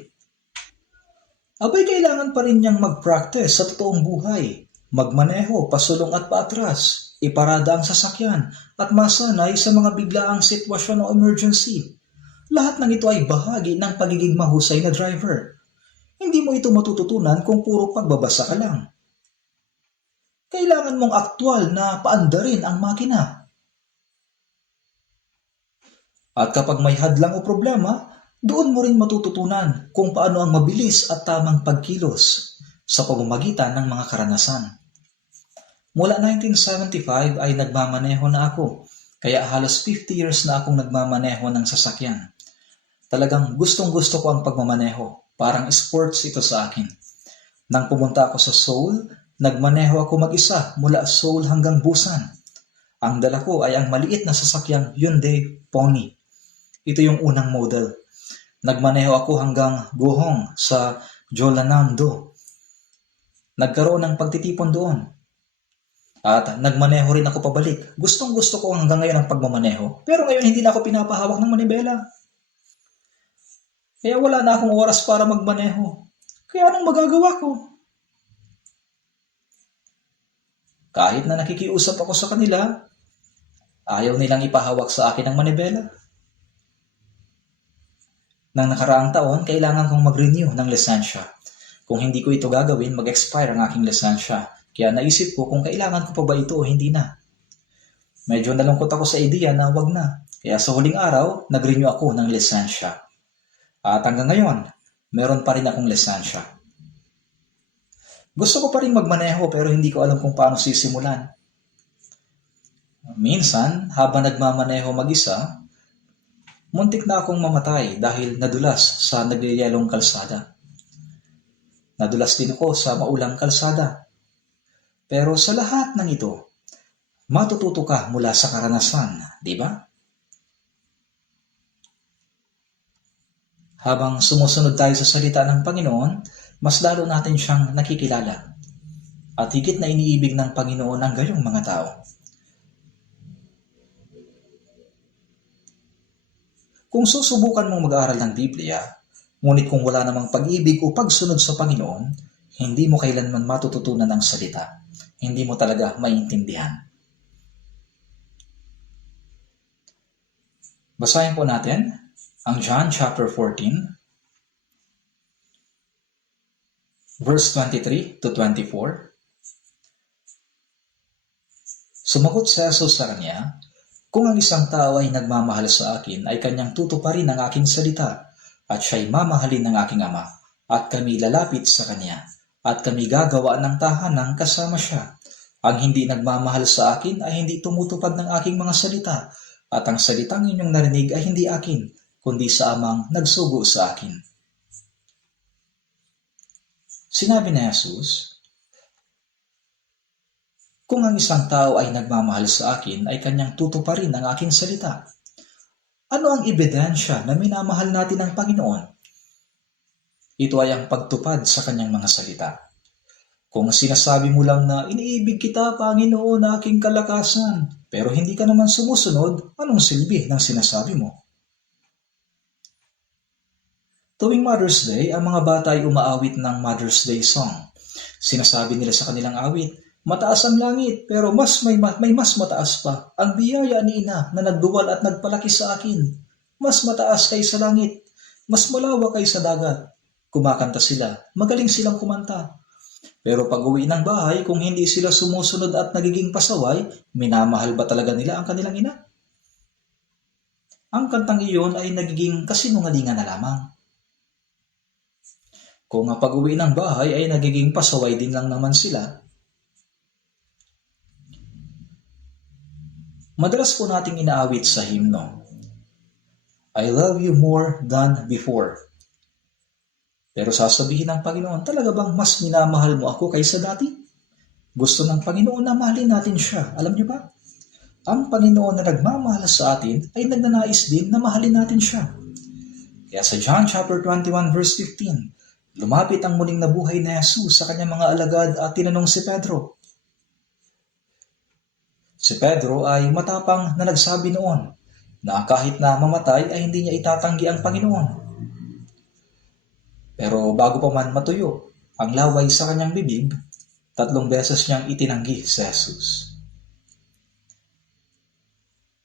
Abay kailangan pa rin niyang mag-practice sa totoong buhay, magmaneho, pasulong at paatras, iparada ang sasakyan, at masanay sa mga biglaang sitwasyon o emergency. Lahat ng ito ay bahagi ng pagiging mahusay na driver. Hindi mo ito matututunan kung puro pagbabasa ka lang. Kailangan mong aktwal na paandarin ang makina. At kapag may hadlang o problema, doon mo rin matututunan kung paano ang mabilis at tamang pagkilos sa pamamagitan ng mga karanasan. Mula 1975 ay nagmamaneho na ako, kaya halos 50 years na akong nagmamaneho ng sasakyan. Talagang gustong-gusto ko ang pagmamaneho, parang sports ito sa akin. Nang pumunta ako sa Seoul, nagmaneho ako mag-isa mula Seoul hanggang Busan. Ang dala ko ay ang maliit na sasakyang Hyundai Pony. Ito yung unang model. Nagmaneho ako hanggang Gohong sa Jeollanam-do. Nagkaroon ng pagtitipon doon. At nagmaneho rin ako pabalik. Gustong gusto ko hanggang ngayon ang pagmamaneho. Pero ngayon hindi na ako pinapahawak ng manibela. Kaya wala na akong oras para magmaneho. Kaya anong magagawa ko? Kahit na nakikiusap ako sa kanila, ayaw nilang ipahawak sa akin ang manibela. Nang nakaraang taon, kailangan kong mag-renew ng lisensya. Kung hindi ko ito gagawin, mag-expire ang aking lisensya. Kaya naisip ko kung kailangan ko pa ba ito o hindi na. Medyo nalungkot ako sa ideya na wag na. Kaya sa huling araw, nag-renew ako ng lisensya. At hanggang ngayon, meron pa rin akong lisensya. Gusto ko pa rin magmaneho pero hindi ko alam kung paano sisimulan. Minsan, habang nagmamaneho mag-isa, muntik na akong mamatay dahil nadulas sa nagyayelong kalsada. Nadulas din ako sa maulang kalsada. Pero sa lahat ng ito, matututo ka mula sa karanasan, di ba? Habang sumusunod tayo sa salita ng Panginoon, mas lalo natin siyang nakikilala. At higit na iniibig ng Panginoon ang gayong mga tao. Kung susubukan mong mag-aaral ng Biblia, ngunit kung wala namang pag-ibig o pagsunod sa Panginoon, hindi mo kailanman matututunan ang salita. Hindi mo talaga maintindihan. Basahin po natin ang John chapter 14, verse 23 to 24. Sumagot si Jesus sa kanya, "Kung ang isang tao ay nagmamahal sa akin, ay kanyang tutuparin ang aking salita, at siya'y mamahalin ng aking Ama, at kami lalapit sa kanya, at kami gagawa ng tahanang kasama siya. Ang hindi nagmamahal sa akin ay hindi tumutupad ng aking mga salita, at ang salitang inyong narinig ay hindi akin, kundi sa Amang nagsugo sa akin." Sinabi ni Jesus, "Kung ang isang tao ay nagmamahal sa akin, ay kanyang tutuparin ang aking salita." Ano ang ebidensya na minamahal natin ang Panginoon? Ito ay ang pagtupad sa kanyang mga salita. Kung sinasabi mo lang na, "Iniibig kita, Panginoon, na aking kalakasan," pero hindi ka naman sumusunod, anong silbi ng sinasabi mo? Tuwing Mother's Day, ang mga bata ay umaawit ng Mother's Day song. Sinasabi nila sa kanilang awit, "Mataas ang langit, pero may mas mataas pa. Ang biyaya ni Ina na nagduwal at nagpalaki sa akin. Mas mataas kaysa langit, mas malawak kaysa dagat." Kumakanta sila, magaling silang kumanta. Pero pag uwi ng bahay, kung hindi sila sumusunod at nagiging pasaway, minamahal ba talaga nila ang kanilang ina? Ang kantang iyon ay nagiging kasinungalingan na lamang. Kung pag uwi ng bahay ay nagiging pasaway din lang naman sila, madalas po nating inaawit sa himno, "I love you more than before." Pero sasabihin ng Panginoon, talaga bang mas minamahal mo ako kaysa dati? Gusto ng Panginoon na mahalin natin siya. Alam niyo ba? Ang Panginoon na nagmamahal sa atin ay nagnanais din na mahalin natin siya. Kaya sa John chapter 21 verse 15, lumapit ang muling nabuhay na Jesus sa kanyang mga alagad at tinanong si Pedro. Si Pedro ay matapang na nagsabi noon na kahit na mamatay ay hindi niya itatanggi ang Panginoon. Pero bago pa man matuyo ang laway sa kanyang bibig, 3 beses niyang itinanggi si Jesus.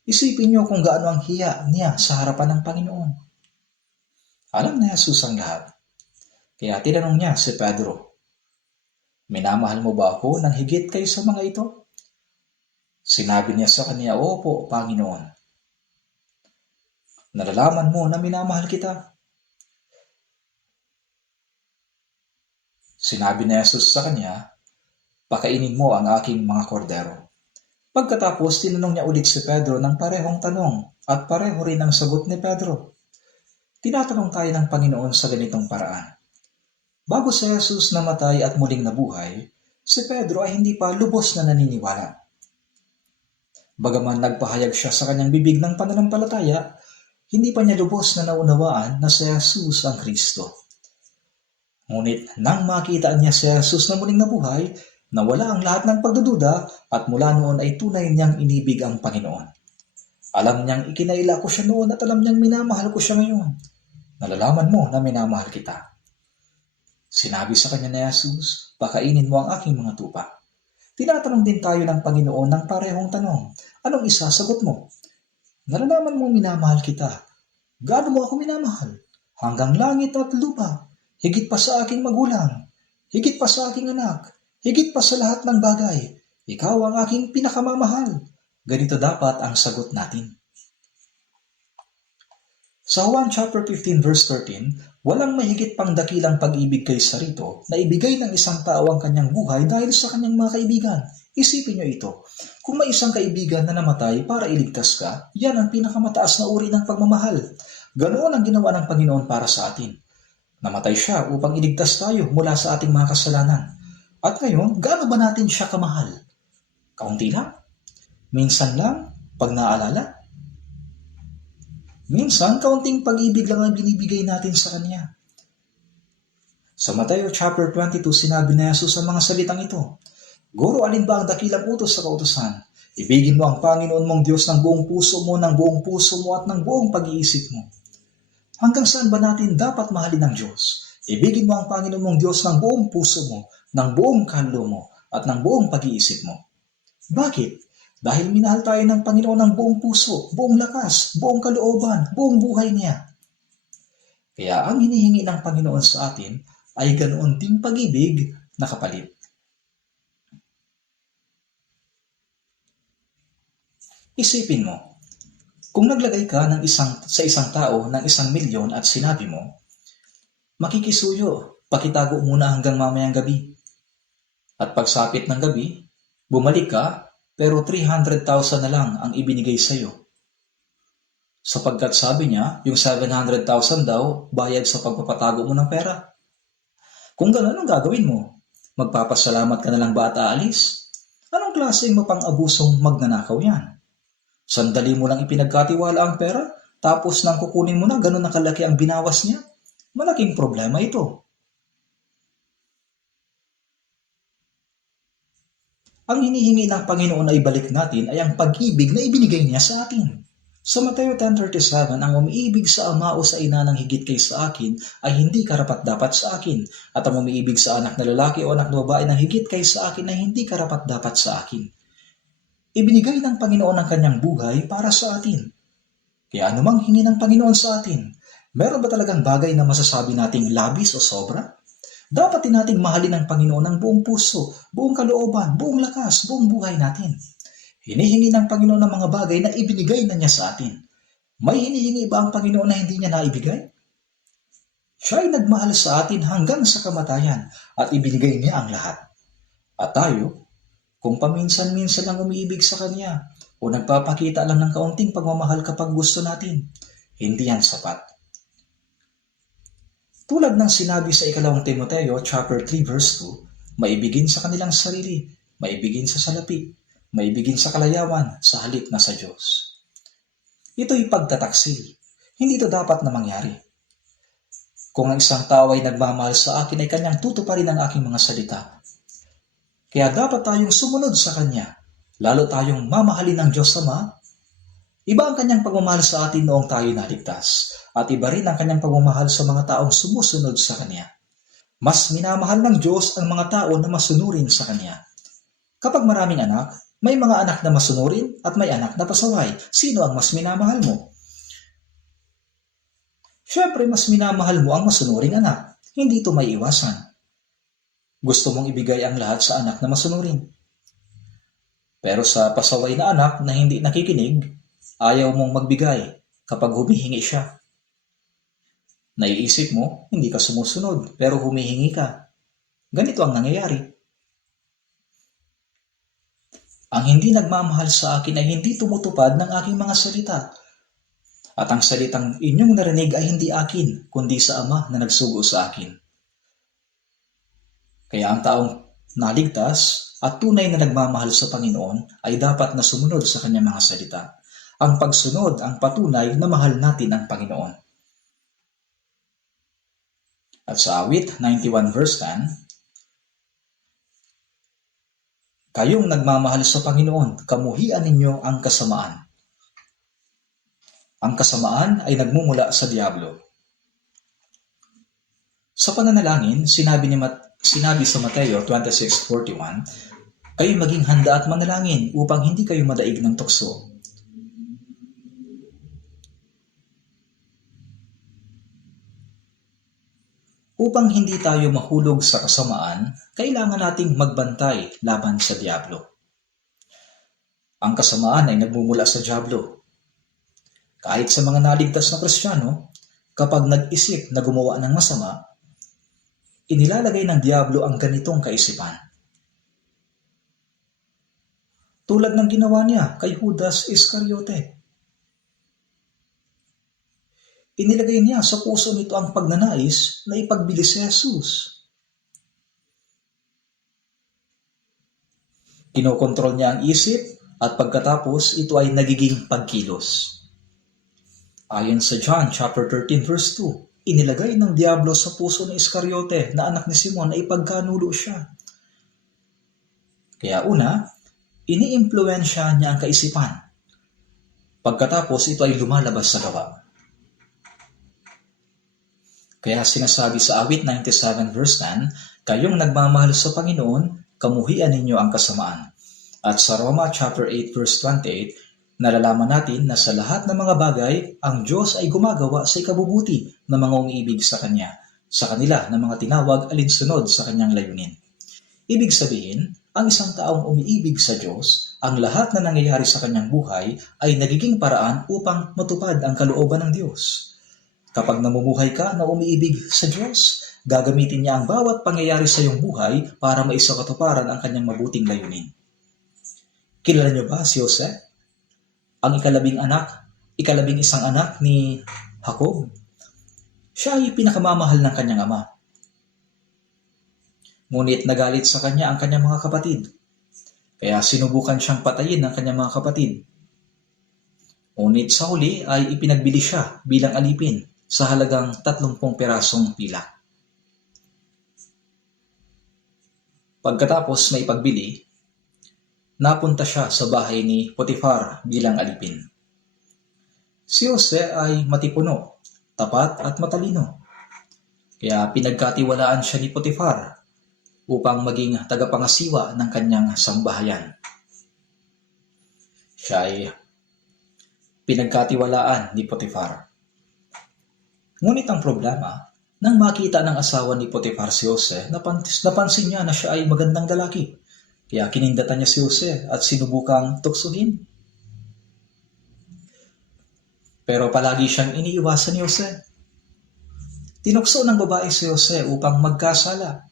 Isipin niyo kung gaano ang hiya niya sa harapan ng Panginoon. Alam na Jesus ang lahat. Kaya tinanong niya si Pedro, "Minamahal mo ba ako ng higit kaysa mga ito?" Sinabi niya sa kanya, "Opo, Panginoon. Nalalaman mo na minamahal kita." Sinabi ni Jesus sa kanya, "Pakainin mo ang aking mga kordero." Pagkatapos, tinanong niya ulit si Pedro ng parehong tanong at pareho rin ang sagot ni Pedro. Tinatanong tayo ng Panginoon sa ganitong paraan. Bago si Jesus namatay at muling nabuhay, si Pedro ay hindi pa lubos na naniniwala. Bagaman nagpahayag siya sa kanyang bibig ng pananampalataya, hindi pa niya lubos na naunawaan na si Jesus ang Kristo. Ngunit nang makita niya si Jesus na muling nabuhay, nawala ang lahat ng pagdududa at mula noon ay tunay niyang inibig ang Panginoon. Alam niyang ikinaila ko siya noon at alam niyang minamahal ko siya ngayon. Nalalaman mo na minamahal kita. Sinabi sa kanya ni Jesus, pakainin mo ang aking mga tupa. Tinatanong din tayo ng Panginoon ng parehong tanong. Anong isasagot mo? Nalalaman mo minamahal kita. Gaano mo ako minamahal? Hanggang langit at lupa. Higit pa sa aking magulang. Higit pa sa aking anak. Higit pa sa lahat ng bagay. Ikaw ang aking pinakamamahal. Ganito dapat ang sagot natin. Sa Juan chapter 15 verse 13, walang mahigit pang dakilang pag-ibig kaysa rito na ibigay ng isang tao ang kanyang buhay dahil sa kanyang mga kaibigan. Isipin niyo ito. Kung may isang kaibigan na namatay para iligtas ka, yan ang pinakamataas na uri ng pagmamahal. Ganoon ang ginawa ng Panginoon para sa atin. Namatay siya upang iligtas tayo mula sa ating mga kasalanan. At ngayon, gaano ba natin siya kamahal? Kaunti lang? Minsan lang? Pag naaalala? Minsan, kaunting pag-ibig lang ang binibigay natin sa Kanya. Sa Mateo chapter 22, sinabi ni Jesus sa mga salitang ito, Guro, alin ba ang dakilang utos sa kautusan? Ibigin mo ang Panginoon mong Diyos ng buong puso mo, ng buong puso mo at ng buong pag-iisip mo. Hanggang saan ba natin dapat mahalin ng Diyos? Ibigin mo ang Panginoon mong Diyos ng buong puso mo, ng buong kaluluwa mo, at ng buong pag-iisip mo. Bakit? Dahil minahal tayo ng Panginoon ng buong puso, buong lakas, buong kalooban, buong buhay niya. Kaya ang hinihingi ng Panginoon sa atin ay ganoon ding pag-ibig na kapalit. Isipin mo, kung naglagay ka sa isang tao ng 1,000,000 at sinabi mo, makikisuyo, pakitago muna hanggang mamayang gabi. At pagsapit ng gabi, bumalik ka, pero 300,000 na lang ang ibinigay sa iyo. Sapagkat sabi niya, yung 700,000 daw, bayad sa pagpapatago mo ng pera. Kung gano'n, anong gagawin mo? Magpapasalamat ka na lang ba at aalis? Anong klaseng mapang-abusong magnanakaw yan? Sandali mo lang ipinagkatiwala ang pera, tapos nang kukunin mo na gano'n na kalaki ang binawas niya? Malaking problema ito. Ang hinihingi ng Panginoon na ibalik natin ay ang pag-ibig na ibinigay niya sa atin. Sa Mateo 10:37, ang umiibig sa ama o sa ina ng higit kay sa akin ay hindi karapat-dapat sa akin, at ang umiibig sa anak na lalaki o anak na babae ng higit kay sa akin ay hindi karapat-dapat sa akin. Ibinigay ng Panginoon ang kanyang buhay para sa atin. Kaya anumang hingi ng Panginoon sa atin, meron ba talagang bagay na masasabi nating labis o sobra? Dapat din nating mahalin ang Panginoon ng buong puso, buong kalooban, buong lakas, buong buhay natin. Hinihingi ng Panginoon ng mga bagay na ibinigay na niya sa atin. May hinihingi ba ang Panginoon na hindi niya naibigay? Siya ay nagmahal sa atin hanggang sa kamatayan at ibinigay niya ang lahat. At tayo, kung paminsan-minsan lang umiibig sa Kanya o nagpapakita lang ng kaunting pagmamahal kapag gusto natin, hindi yan sapat. Tulad ng sinabi sa 2 Timoteo chapter 3 verse 2, maibigin sa kanilang sarili, maibigin sa salapi, maibigin sa kalayawan, sa halip na sa Diyos. Ito'y pagtataksil. Hindi ito dapat na mangyari. Kung ang isang tao ay nagmamahal sa akin ay kanyang tutuparin ang aking mga salita. Kaya dapat tayong sumunod sa Kanya, lalo tayong mamahalin ng Diyos Ama. Iba ang kanyang pagmamahal sa atin noong tayo naligtas, at iba rin ang kanyang pagmamahal sa mga taong sumusunod sa Kanya. Mas minamahal ng Diyos ang mga tao na masunurin sa Kanya. Kapag maraming anak, may mga anak na masunurin at may anak na pasaway. Sino ang mas minamahal mo? Siyempre, mas minamahal mo ang masunuring anak. Hindi ito may iwasan. Gusto mong ibigay ang lahat sa anak na masunurin. Pero sa pasaway na anak na hindi nakikinig, ayaw mong magbigay kapag humihingi siya. Naiisip mo, hindi ka sumusunod, pero humihingi ka. Ganito ang nangyayari. Ang hindi nagmamahal sa akin ay hindi tumutupad ng aking mga salita. At ang salitang inyong narinig ay hindi akin, kundi sa Ama na nagsugo sa akin. Kaya ang taong naligtas At tunay na nagmamahal sa Panginoon ay dapat na sumunod sa kanyang mga salita. Ang pagsunod ang patunay na mahal natin ang Panginoon. At sa awit 91 verse 10, kayong nagmamahal sa Panginoon, kamuhian ninyo ang kasamaan. Ang kasamaan ay nagmumula sa Diablo. Sa pananalangin, sinabi sa Mateo 26:41, kayo maging handa at manalangin upang hindi kayo madaig ng tukso. Upang hindi tayo mahulog sa kasamaan, kailangan nating magbantay laban sa Diablo. Ang kasamaan ay nagmumula sa Diablo. Kahit sa mga naligtas na Kristiyano, kapag nag-isip na gumawa ng masama, inilalagay ng Diablo ang ganitong kaisipan. Tulad ng ginawa niya kay Judas Iscariote. Inilagay niya sa puso nito ang pagnanais na ipagbili si Jesus. Kinokontrol niya ang isip at pagkatapos ito ay nagiging pagkilos. Ayon sa John chapter 13 verse 2, inilagay ng Diablo sa puso ni Iscariote na anak ni Simon na ipagkanulo siya. Kaya una, iniimpluwensya niya ang kaisipan. Pagkatapos ito ay lumalabas sa gawa. Kaya sinasabi sa awit 97 verse 10, kayong nagmamahal sa Panginoon, kamuhian ninyo ang kasamaan. At sa Roma chapter 8 verse 28, nalalaman natin na sa lahat ng mga bagay, ang Diyos ay gumagawa sa ikabubuti ng mga umiibig sa Kanya, sa kanila ng mga tinawag alinsunod sa Kanyang layunin. Ibig sabihin, ang isang taong umiibig sa Diyos, ang lahat na nangyayari sa kanyang buhay ay nagiging paraan upang matupad ang kalooban ng Diyos. Kapag namumuhay ka na umiibig sa Diyos, gagamitin niya ang bawat pangyayari sa iyong buhay para maisakatuparan ang kanyang mabuting layunin. Kilala niyo ba si Jose? Ang ikalabing isang anak ni Jacob? Siya ay pinakamamahal ng kanyang ama. Ngunit nagalit sa kanya ang kanyang mga kapatid. Kaya sinubukan siyang patayin ng kanyang mga kapatid. Ngunit sa huli ay ipinagbili siya bilang alipin sa halagang 30 pirasong pilak. Pagkatapos na ipagbili, napunta siya sa bahay ni Potifar bilang alipin. Si Jose ay matipuno, tapat at matalino. Kaya pinagkatiwalaan siya ni Potifar upang maging tagapangasiwa ng kanyang sambahayan. Siya ay pinagkatiwalaan ni Potifar. Ngunit ang problema, nang makita ng asawa ni Potifar si Jose, napansin niya na siya ay magandang lalaki. Kaya kinindatan niya si Jose at sinubukang tuksuhin. Pero palagi siyang iniiwasan ni Jose. Tinukso ng babae si Jose upang magkasala.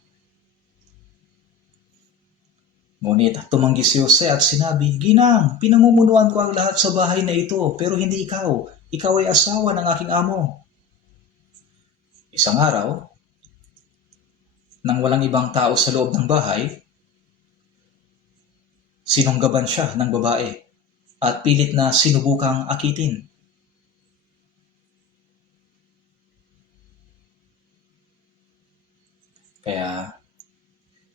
Ngunit tumanggi si Jose at sinabi, Ginang, pinamumunuan ko ang lahat sa bahay na ito, pero hindi ikaw. Ikaw ay asawa ng aking amo. Isang araw, nang walang ibang tao sa loob ng bahay, sinunggaban siya ng babae at pilit na sinubukang akitin. Kaya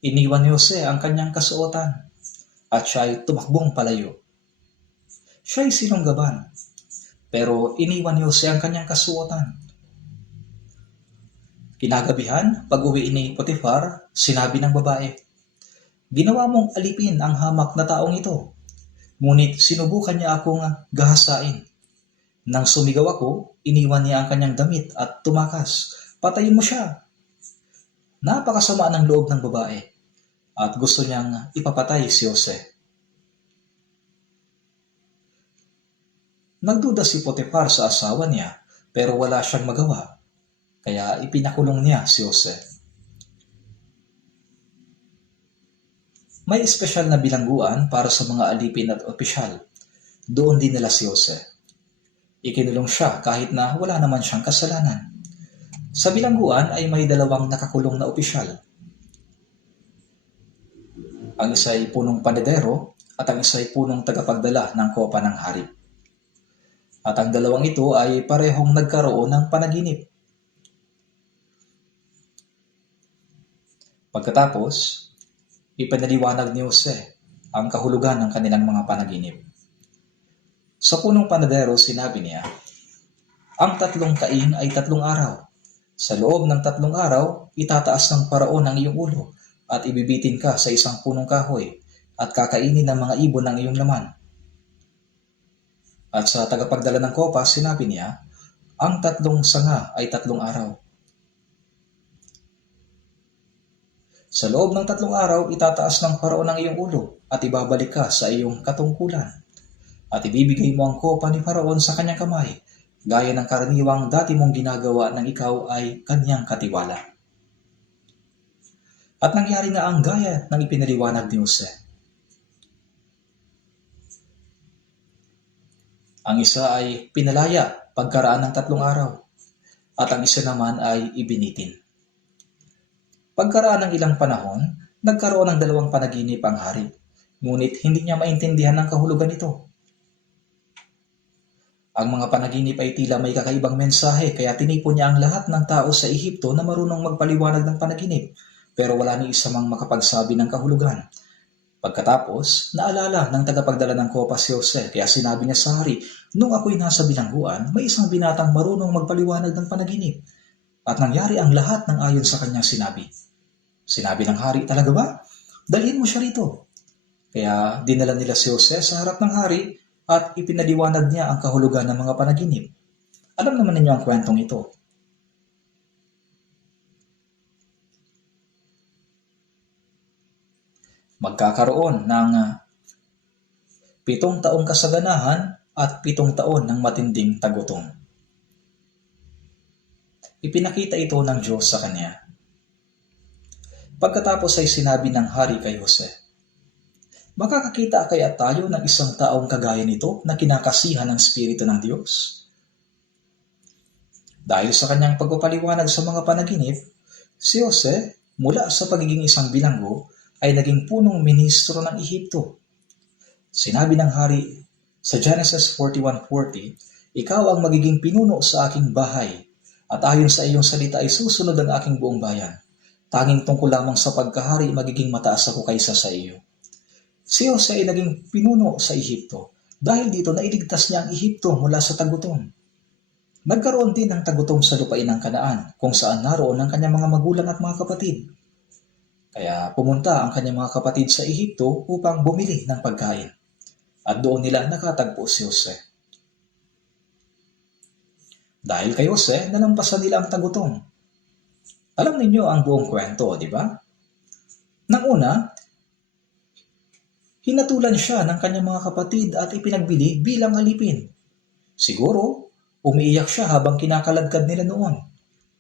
iniwan ni Jose ang kanyang kasuotan at siya ay tumakbong palayo. Siya ay sinunggaban, pero iniwan ni Jose ang kanyang kasuotan. Kinagabihan, pag-uwi ni Potifar, sinabi ng babae, Ginawa mong alipin ang hamak na taong ito, ngunit sinubukan niya akong gahasain. Nang sumigaw ako, iniwan niya ang kanyang damit at tumakas. Patayin mo siya. Napakasama ng loob ng babae at gusto niyang ipapatay si Jose. Nagduda si Potifar sa asawa niya pero wala siyang magawa, kaya ipinakulong niya si Jose. May espesyal na bilangguan para sa mga alipin at opisyal. Doon din nila si Jose. Ikinulong siya kahit na wala naman siyang kasalanan. Sa bilangguan ay may 2 nakakulong na opisyal. Ang isa ay punong panedero at ang isa ay punong tagapagdala ng kopa ng hari. At ang dalawang ito ay parehong nagkaroon ng panaginip. Pagkatapos, ipinaliwanag ni Jose ang kahulugan ng kanilang mga panaginip. Sa punong panadero, sinabi niya, ang 3 kaing ay 3 araw. Sa loob ng 3 araw, itataas ng paraon ang iyong ulo at ibibitin ka sa isang punong kahoy at kakainin ng mga ibon ng iyong laman. At sa tagapagdala ng kopa, sinabi niya, ang 3 sanga ay 3 araw. Sa loob ng 3 araw, itataas ng paraon ang iyong ulo at ibabalik ka sa iyong katungkulan. At ibibigay mo ang kopa ni Paraon sa kanyang kamay, gaya ng karaniwang dati mong ginagawa nang ikaw ay kanyang katiwala. At nangyari nga ang gaya ng ipinaliwanag ni Jose. Ang isa ay pinalaya pagkaraan ng 3 araw, at ang isa naman ay ibinitin. Pagkaraan ng ilang panahon, nagkaroon ng 2 panaginip ang hari, ngunit hindi niya maintindihan ang kahulugan nito. Ang mga panaginip ay tila may kakaibang mensahe, kaya tinipon niya ang lahat ng tao sa Ehipto na marunong magpaliwanag ng panaginip, pero wala ni isa mang makapagsabi ng kahulugan. Pagkatapos, naalala ng tagapagdala ng kopa si Jose, kaya sinabi niya sa hari, nung ako'y nasa bilangguan, may isang binatang marunong magpaliwanag ng panaginip. At nangyari ang lahat ng ayon sa kanyang sinabi. Sinabi ng hari, talaga ba? Dalhin mo siya rito. Kaya dinala nila si Jose sa harap ng hari at ipinaliwanag niya ang kahulugan ng mga panaginip. Alam naman ninyo ang kwentong ito. Magkakaroon ng 7 taong kasaganahan at 7 taon ng matinding tagutom. Ipinakita ito ng Diyos sa kanya. Pagkatapos ay sinabi ng hari kay Jose, makakakita kaya tayo ng isang taong kagaya nito na kinakasihan ng Espiritu ng Diyos? Dahil sa kanyang pagpapaliwanag sa mga panaginip, si Jose, mula sa pagiging isang bilanggo, ay naging punong ministro ng Ehipto. Sinabi ng hari sa Genesis 41:40, ikaw ang magiging pinuno sa aking bahay, at ayon sa iyong salita ay susunod ang aking buong bayan. Tanging tungkol lamang sa pagkahari, magiging mataas ako kaysa sa iyo. Si Jose ay naging pinuno sa Ehipto. Dahil dito, nailigtas niya ang Ehipto mula sa tagutom. Nagkaroon din ng tagutom sa lupain ng Kanaan, kung saan naroon ang kanyang mga magulang at mga kapatid. Kaya pumunta ang kanyang mga kapatid sa Ehipto upang bumili ng pagkain. At doon nila nakatagpo si Jose. Dahil kay Jose, nalampasan nila ang tagutom. Alam ninyo ang buong kwento, di ba? Nang una, hinatulan siya ng kanyang mga kapatid at ipinagbili bilang alipin. Siguro, umiiyak siya habang kinakaladkad nila noon.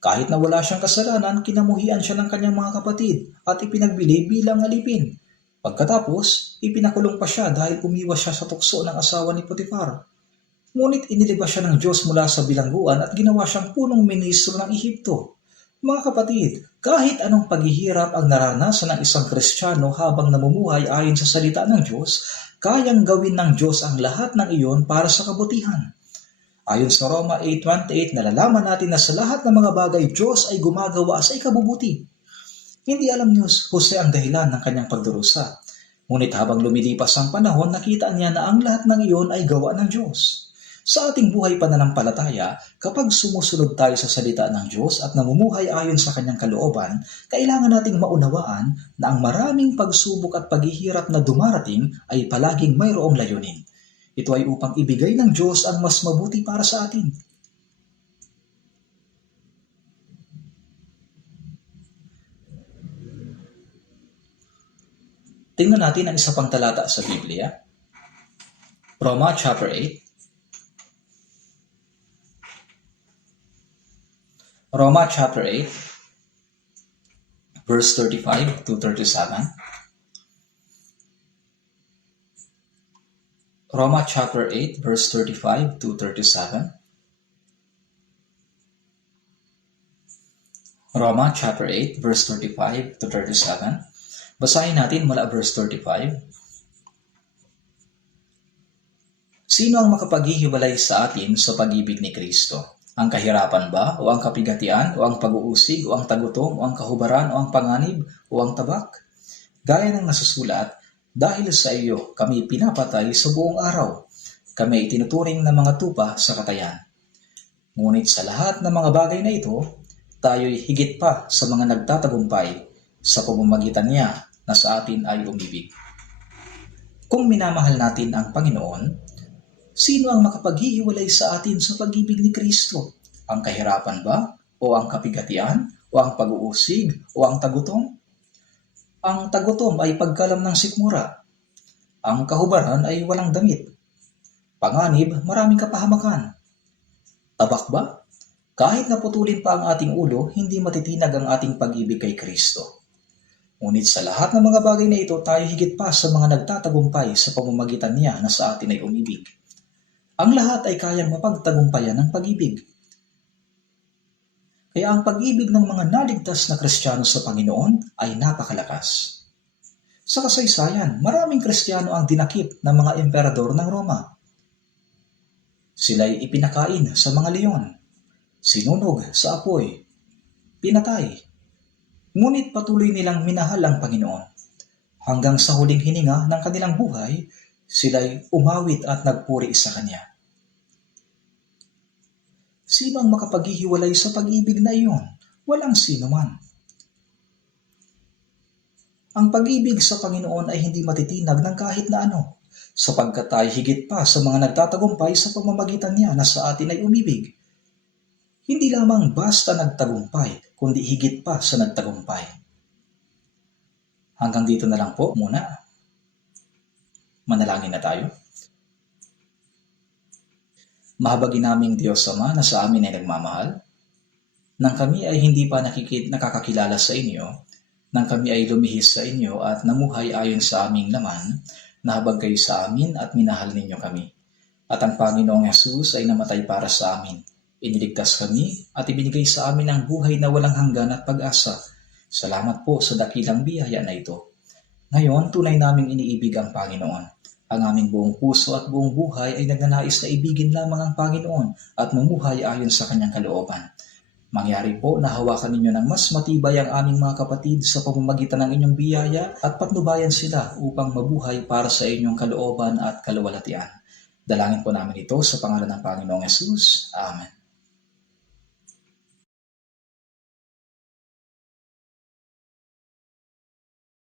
Kahit na wala siyang kasalanan, kinamuhian siya ng kanyang mga kapatid at ipinagbili bilang alipin. Pagkatapos, ipinakulong pa siya dahil umiwas siya sa tukso ng asawa ni Potifar. Ngunit inilibas siya ng Diyos mula sa bilangguan at ginawa siyang punong ministro ng Ehipto. Mga kapatid, kahit anong paghihirap ang naranasan ng isang Kristiyano habang namumuhay ayon sa salita ng Diyos, kayang gawin ng Diyos ang lahat ng iyon para sa kabutihan. Ayon sa Roma 8:28, nalalaman natin na sa lahat ng mga bagay, Diyos ay gumagawa sa ikabubuti. Hindi alam ni Jose ang dahilan ng kanyang pagdurusa. Ngunit habang lumilipas ang panahon, nakita niya na ang lahat ng iyon ay gawa ng Diyos. Sa ating buhay pananampalataya, kapag sumusunod tayo sa salita ng Diyos at namumuhay ayon sa kanyang kalooban, kailangan nating maunawaan na ang maraming pagsubok at paghihirap na dumarating ay palaging mayroong layunin. Ito ay upang ibigay ng Diyos ang mas mabuti para sa atin. Tingnan natin ang isa pang talata sa Biblia. Roma chapter 8. Roma chapter 8, verse 35 to 37. Roma chapter 8, verse 35 to 37. Roma chapter 8, verse 35 to 37. Basahin natin mula verse 35. Sino ang makapaghihiwalay sa atin sa pag-ibig ni Kristo? Ang kahirapan ba, o ang kapigatian, o ang pag-uusig, o ang tagutom, o ang kahubaran, o ang panganib, o ang tabak? Gaya ng nasusulat, dahil sa iyo kami pinapatay sa buong araw. Kami tinuturing na mga tupa sa katayan. Ngunit sa lahat ng mga bagay na ito, tayo'y higit pa sa mga nagtatagumpay sa pamamagitan niya na sa atin ay umibig. Kung minamahal natin ang Panginoon, sino ang makapaghihiwalay sa atin sa pag-ibig ni Kristo? Ang kahirapan ba? O ang kapigatian? O ang pag-uusig? O ang tagutom? Ang tagutom ay pagkalam ng sikmura. Ang kahubaran ay walang damit. Panganib, maraming kapahamakan. Tabak ba? Kahit naputulin pa ang ating ulo, hindi matitinag ang ating pag-ibig kay Kristo. Ngunit sa lahat ng mga bagay na ito, tayo higit pa sa mga nagtatagumpay sa pamamagitan niya na sa atin ay umibig. Ang lahat ay kayang mapagtagumpayan ng pag-ibig. Kaya ang pag-ibig ng mga naligtas na Kristiyano sa Panginoon ay napakalakas. Sa kasaysayan, maraming Kristiyano ang dinakip ng mga emperador ng Roma. Sila'y ipinakain sa mga leon, sinunog sa apoy, pinatay. Ngunit patuloy nilang minahal ang Panginoon. Hanggang sa huling hininga ng kanilang buhay, sila'y umawit at nagpuri sa Kanya. Sino ang makapaghihiwalay sa pag-ibig na iyon? Walang sino man. Ang pag-ibig sa Panginoon ay hindi matitinag ng kahit na ano, sapagkat tayo higit pa sa mga nagtatagumpay sa pamamagitan niya na sa atin ay umibig. Hindi lamang basta nagtagumpay, kundi higit pa sa nagtagumpay. Hanggang dito na lang po muna. Manalangin na tayo. Mahabagin naming Diyos Ama na sa amin ay nagmamahal, nang kami ay hindi pa nakakakilala sa inyo, nang kami ay lumihis sa inyo at namuhay ayon sa aming laman, nahabag kayo sa amin at minahal ninyo kami. At ang Panginoong Hesus ay namatay para sa amin. Iniligtas kami at ibinigay sa amin ang buhay na walang hanggan at pag-asa. Salamat po sa dakilang biyaya na ito. Ngayon, tunay naming iniibig ang Panginoon. Ang aming buong puso at buong buhay ay nagnanais na ibigin lamang ang Panginoon at mamuhay ayon sa Kanyang kalooban. Mangyari po na hawakan ninyo ng mas matibay ang aming mga kapatid sa pamamagitan ng inyong biyaya at patnubayan sila upang mabuhay para sa inyong kalooban at kaluwalhatian. Dalangin po namin ito sa pangalan ng Panginoong Hesus. Amen.